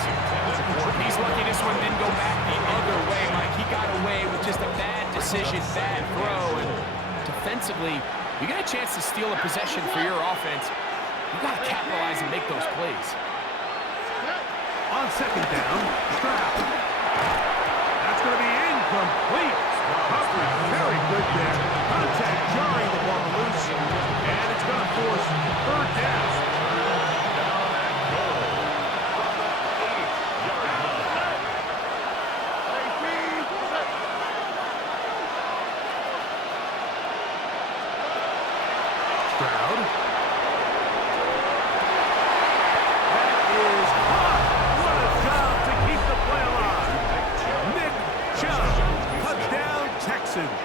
He's lucky this one didn't go back the other way, Mike. He got away with just a bad decision, bad throw, and defensively, you get a chance to steal a possession for your offense. You got to capitalize and make those plays. On second down, Stroud. That's going to be incomplete. Coverage very good there. Contact jarring the ball loose, and it's going to force 3rd down. Stroud. That is hot. What a job to keep the play alive. Nick Chubb. Touchdown, Texans.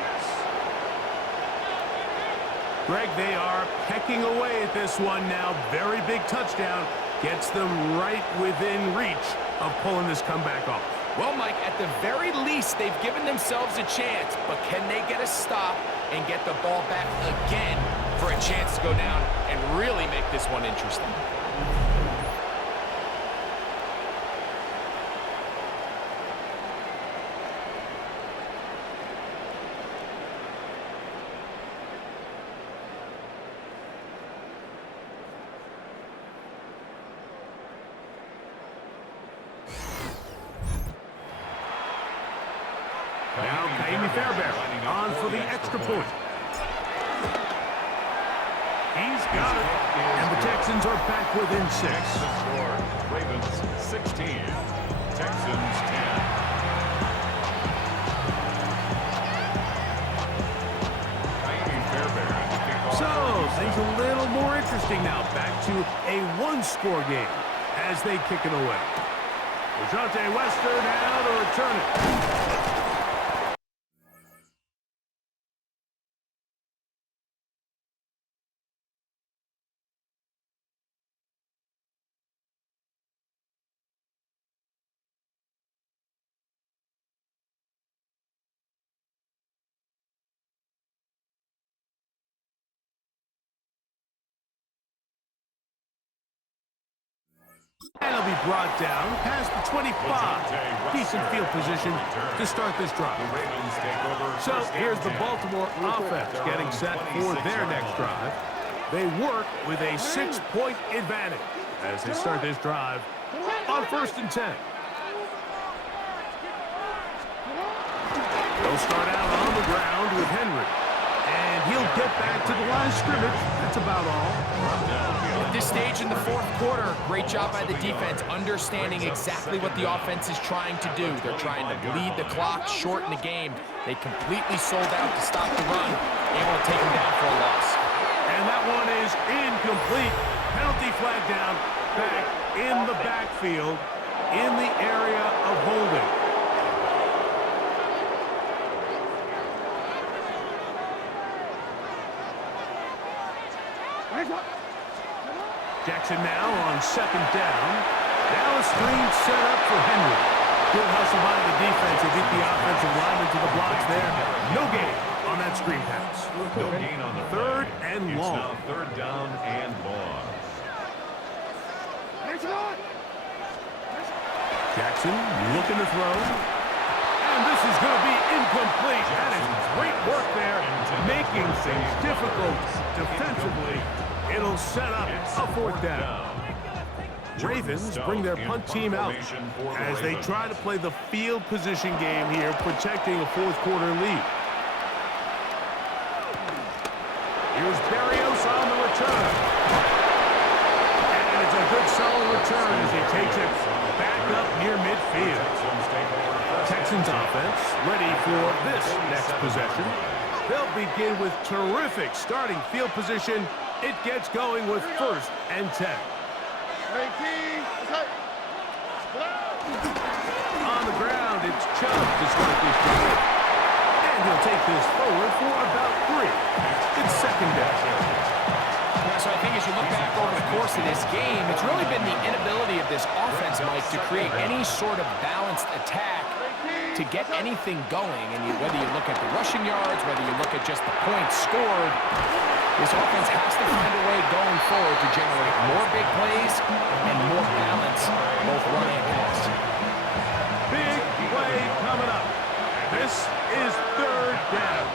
Greg, they are pecking away at this one now. Very big touchdown. Gets them right within reach of pulling this comeback off. Well, Mike, at the very least, they've given themselves a chance, but can they get a stop and get the ball back again for a chance to go down and really make this one interesting? Now, Kaimi Fairbairn on for the extra point. He's got it. And the Texans are back within 6. The score, Ravens 16, Texans 10. So, things a little more interesting now. Back to a 1-score game as they kick it away. Rashante Wester now to return it. And he'll be brought down past the 25. Decent field position to start this drive. So here's the Baltimore offense getting set for their next drive. They work with a 6-point advantage as they start this drive on 1st and 10. They'll start out on the ground with Henry. And he'll get back to the line of scrimmage. That's about all. At this stage in the fourth quarter, great job by the defense, understanding exactly what the offense is trying to do. They're trying to bleed the clock, shorten the game. They completely sold out to stop the run, able to take them down for a loss. And that one is incomplete. Penalty flag down, back in the backfield, in the area of holding. action now on second down. Now a screen set up for Henry. Good hustle by the defense. They beat the offensive lineman to the blocks there. No gain on that screen pass. No gain on the Third and it's long. Now third down and long. Jackson looking to throw. And this is going to be incomplete. That is great work there, making things difficult defensively. It'll set up a fourth down. Ravens bring their punt team out as they try to play the field position game here, protecting a fourth quarter lead. Here's Berrios on the return. And it's a good solid return as he takes it back up near midfield. Texans offense ready for this next possession. They'll begin with terrific starting field position. It gets going with 1st and 10. On the ground, it's Chubb to start this drive. And he'll take this forward for about 3. It's second down. Yeah, so I think as you look back over the course of this game, it's really been the inability of this offense, Mike, to create any sort of balanced attack to get anything going. And whether you look at the rushing yards, whether you look at just the points scored, this offense has to find a way going forward to generate more big plays and more balance, both run and pass. Big play coming up. This is third down.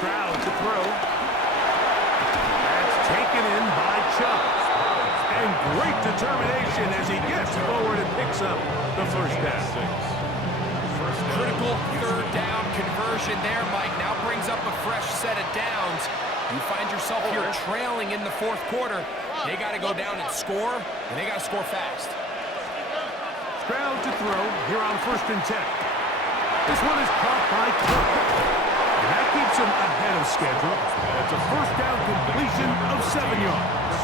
Crowd to throw. That's taken in by Chubb. And great determination as he gets forward and picks up the first down. Critical third down conversion there, Mike. Now brings up a fresh set of downs. You find yourself here trailing in the fourth quarter. They got to go down and score, and they got to score fast. Stroud to throw here on 1st and 10. This one is caught by Cook. And that keeps him ahead of schedule. It's a first down completion of 7 yards.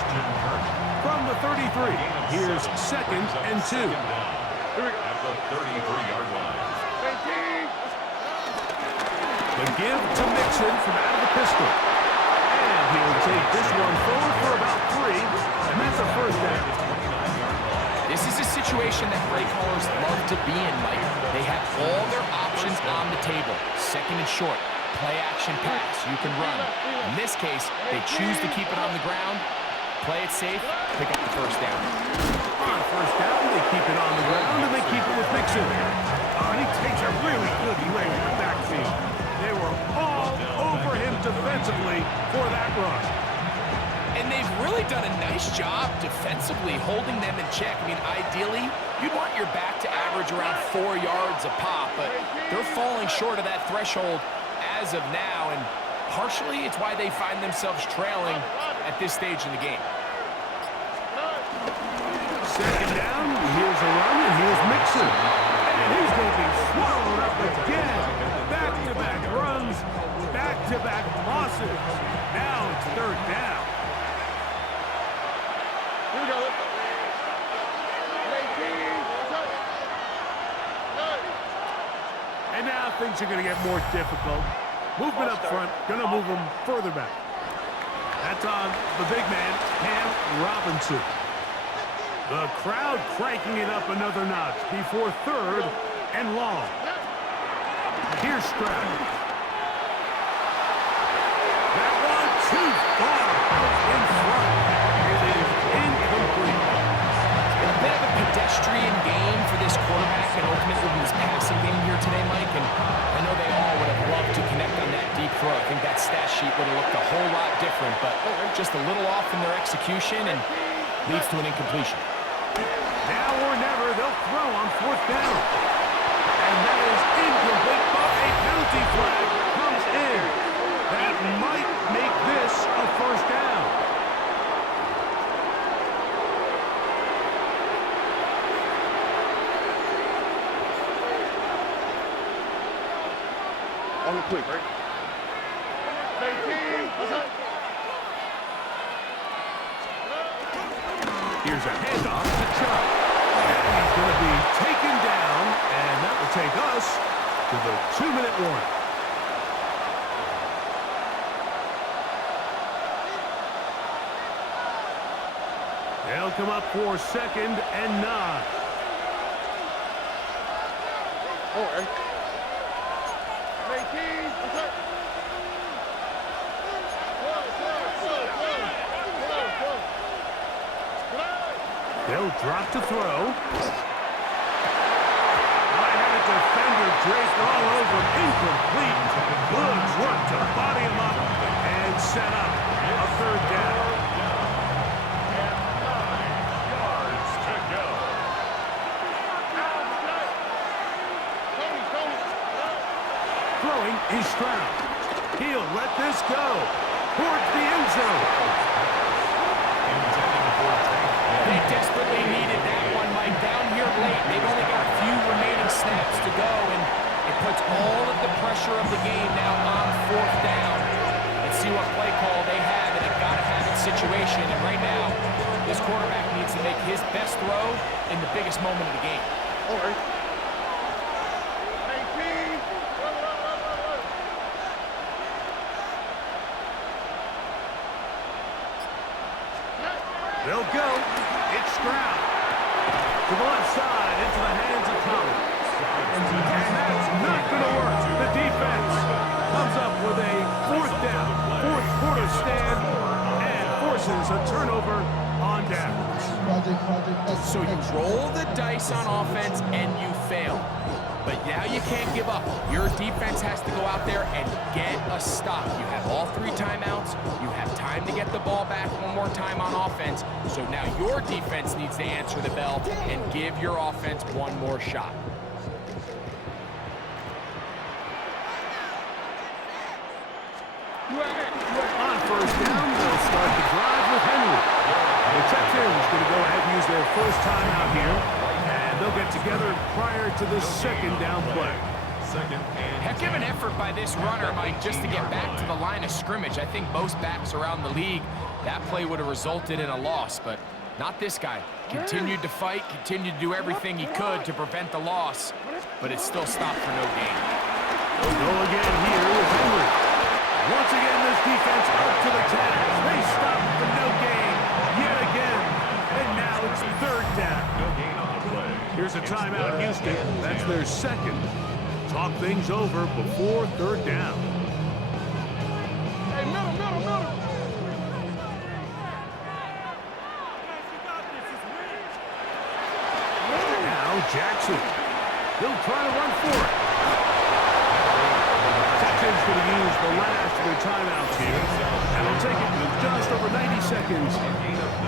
From the 33, here's 2nd and 2. At the 33-yard line. The give to Mixon from out of the pistol. And he'll take this one forward for about 3, and that's a first down. This is a situation that play callers love to be in, Mike. They have all their options on the table. 2nd and short, play action pass, you can run. In this case, they choose to keep it on the ground, play it safe, pick up the first down. On first down, they keep it on the ground, and they keep it with Mixon. Oh, and he takes a really good play with the backfield. They were all over him defensively for that run. And they've really done a nice job defensively holding them in check. I mean, ideally, you'd want your back to average around 4 yards a pop, but they're falling short of that threshold as of now, and partially it's why they find themselves trailing at this stage in the game. Second down, here's a run, and here's Mixon. And he's going to be swallowed up again. Back-to-back runs, back-to-back losses. Now it's third down. Here we go. And now things are going to get more difficult. Movement up front, going to move them further back. That's on the big man, Cam Robinson. The crowd cranking it up another notch before 3rd and long. Here's Stroud. That one too far in front. It is incomplete. A bit of a pedestrian game for this quarterback and ultimately his passing game here today, Mike. And I know they all would have loved to connect on that deep throw. I think that stat sheet would have looked a whole lot different, but just a little off in their execution and leads to an incompletion. Now or never, they'll throw on 4th down. And that is incomplete, but a penalty flag comes in. That might make this a first down. On the quick, right? Here's a handoff to Chubb. And he's going to be taken down, and that will take us to the 2-minute warning. They'll come up for 2nd and 9. Forward. 18. They'll drop to throw. I had a defender draped all over him. Incomplete. Good work to body him up and set up a 3rd down. Throwing is Stroud. He'll let this go towards the end zone. They desperately needed that one, Mike. Down here late, they've only got a few remaining snaps to go, and it puts all of the pressure of the game now on 4th down. Let's see what play call they have in a gotta-have-it situation. And right now, this quarterback needs to make his best throw in the biggest moment of the game. Forward. They'll go. It's Stroud. To the left side, into the hands of Collins. And that's not going to work. The defense comes up with a 4th down, 4th quarter stand, and forces a turnover on down. So you roll the dice on offense and you fail. But now you can't give up. Your defense has to go out there and get a stop. You have all 3 timeouts. You have time to get the ball back one more time on offense. So now your defense needs to answer the bell and give your offense one more shot. On 1st down, they'll start the drive with Henry. The Texans going to go ahead and use their 1st timeout here. And they'll get together prior to the 2nd down play. Heck of an effort by this runner, Mike, just to get back to the line of scrimmage. I think most backs around the league, that play would have resulted in a loss, but not this guy. Continued to fight, continued to do everything he could to prevent the loss, but it still stopped for no gain. They'll go again here with Henry. Once again, this defense up to the task. They stop for no gain yet again, and now it's 3rd down. Here's a timeout, Houston. That's their 2nd. Talk things over before 3rd down. Hey, middle. Now Jackson. He'll try to run for it. Texans going to use the last of their timeouts here. And they'll take it with just over 90 seconds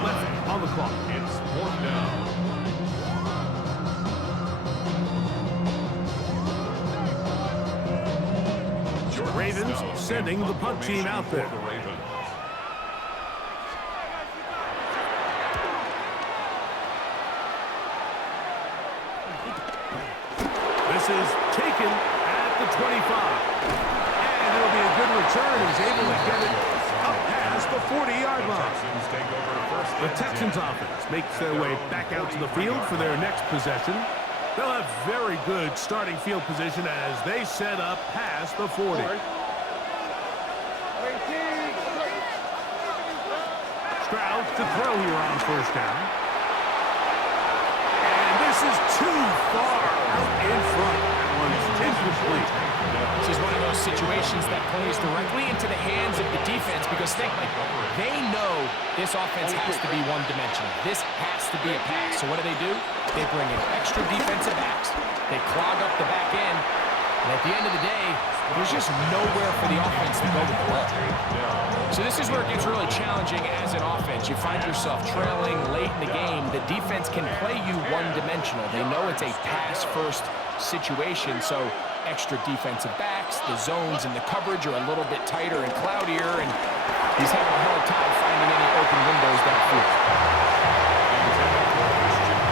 left on the clock. It's 4th down. Ravens sending the punt team out there. This is taken at the 25. And it'll be a good return. He's able to get it up past the 40-yard line. The Texans offense makes their way back out to the field for their next possession. They'll have very good starting field position as they set up past the 40. Stroud to throw here on 1st down. And this is too far out in front. That one's incomplete. This is one of those situations that plays directly into the hands of the defense because think, like, they know this offense has to be one-dimensional. This has to be a pass. So what do? They bring in extra defensive backs. They clog up the back end. And at the end of the day, there's just nowhere for the offense to go with the ball. So this is where it gets really challenging as an offense. You find yourself trailing late in the game. The defense can play you one-dimensional. They know it's a pass-first situation, so extra defensive backs, the zones and the coverage are a little bit tighter and cloudier, and he's having a hard time finding any open windows downfield.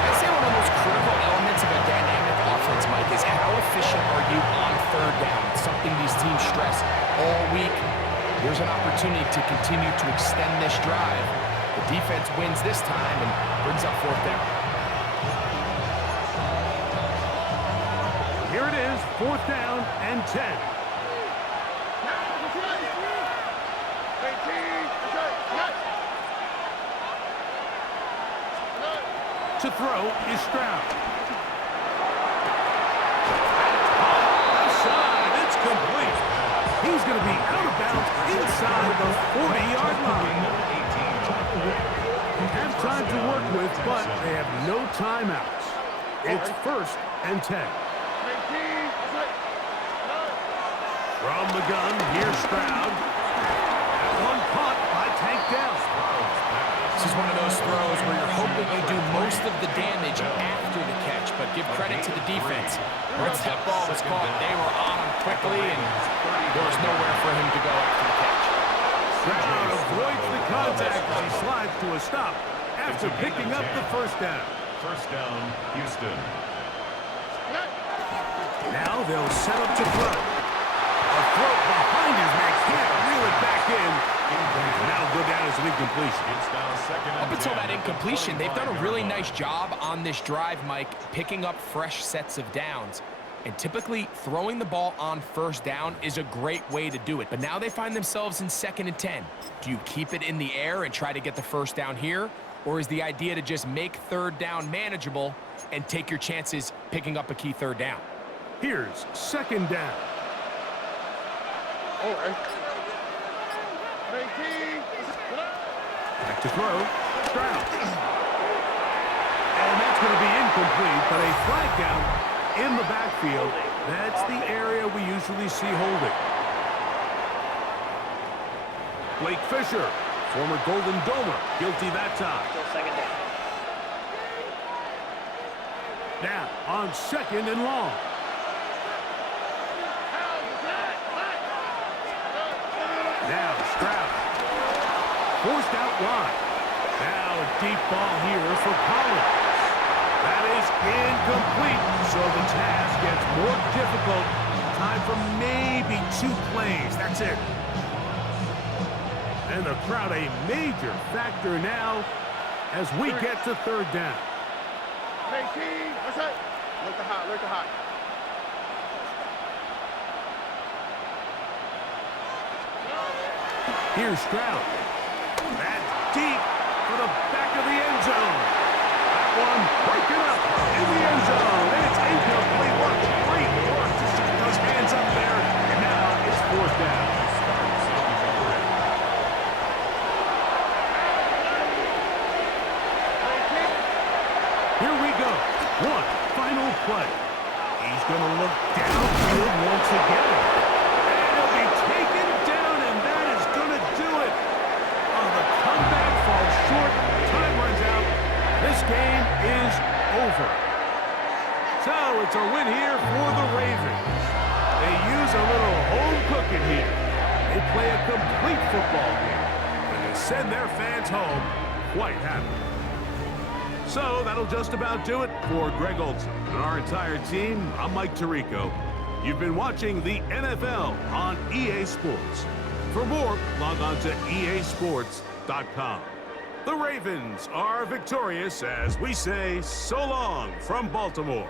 I'd say one of the most critical elements of a dynamic offense, Mike, is how efficient are you on 3rd down? It's something these teams stress all week. Here's an opportunity to continue to extend this drive. The defense wins this time and brings up 4th down. Here it is, 4th down and 10. To throw is Stroud. It's complete. He's going to be out of bounds inside the 40-yard line. Have time to work with, but they have no timeouts. It's 1st and 10. From the gun, here's Stroud. That one caught by Tank Dell. This is one of those throws where you're hoping you do most of the damage after the catch, but give credit to the defense. Once that ball was caught, they were on him quickly, and there was nowhere for him to go after the catch. Stroud avoids the contact as he slides to a stop after picking up the first down. First down, Houston. Now they'll set up to throw. A throw behind his man, can't reel it back in. Now go down as an incompletion. It's now second and Up until 10 that incompletion, they've done a really nice job on this drive, Mike, picking up fresh sets of downs. And typically, throwing the ball on first down is a great way to do it. But now they find themselves in 2nd and 10. Do you keep it in the air and try to get the first down here? Or is the idea to just make 3rd down manageable and take your chances picking up a key 3rd down? Here's 2nd down. Back to throw. Stroud. And that's going to be incomplete, but a flag down in the backfield. That's the area we usually see holding. Blake Fisher, former Golden Domer, guilty that time. Still 2nd down. Now on 2nd and long. Now Stroud. Forced out wide. Now a deep ball here for Collins. That is incomplete, so the task gets more difficult. Time for maybe 2 plays. That's it. And the crowd a major factor now as we get to 3rd down. Look to hot. Here's Stroud. That's deep for the back of the end zone. That one breaking up in the end zone. And it's incomplete. What great work to set those hands up there. And now it's 4th down. Here we go. One final play. He's going to look downfield once again. And he'll be taken down, and that is going to do it. Oh, the comeback falls short. Time runs out. This game is over. So it's a win here for the Ravens. They use a little home cooking here. They play a complete football game, and they send their fans home quite happy. So that'll just about do it for Greg Olson and our entire team. I'm Mike Tirico. You've been watching the NFL on EA Sports. For more, log on to easports.com. The Ravens are victorious as we say so long from Baltimore.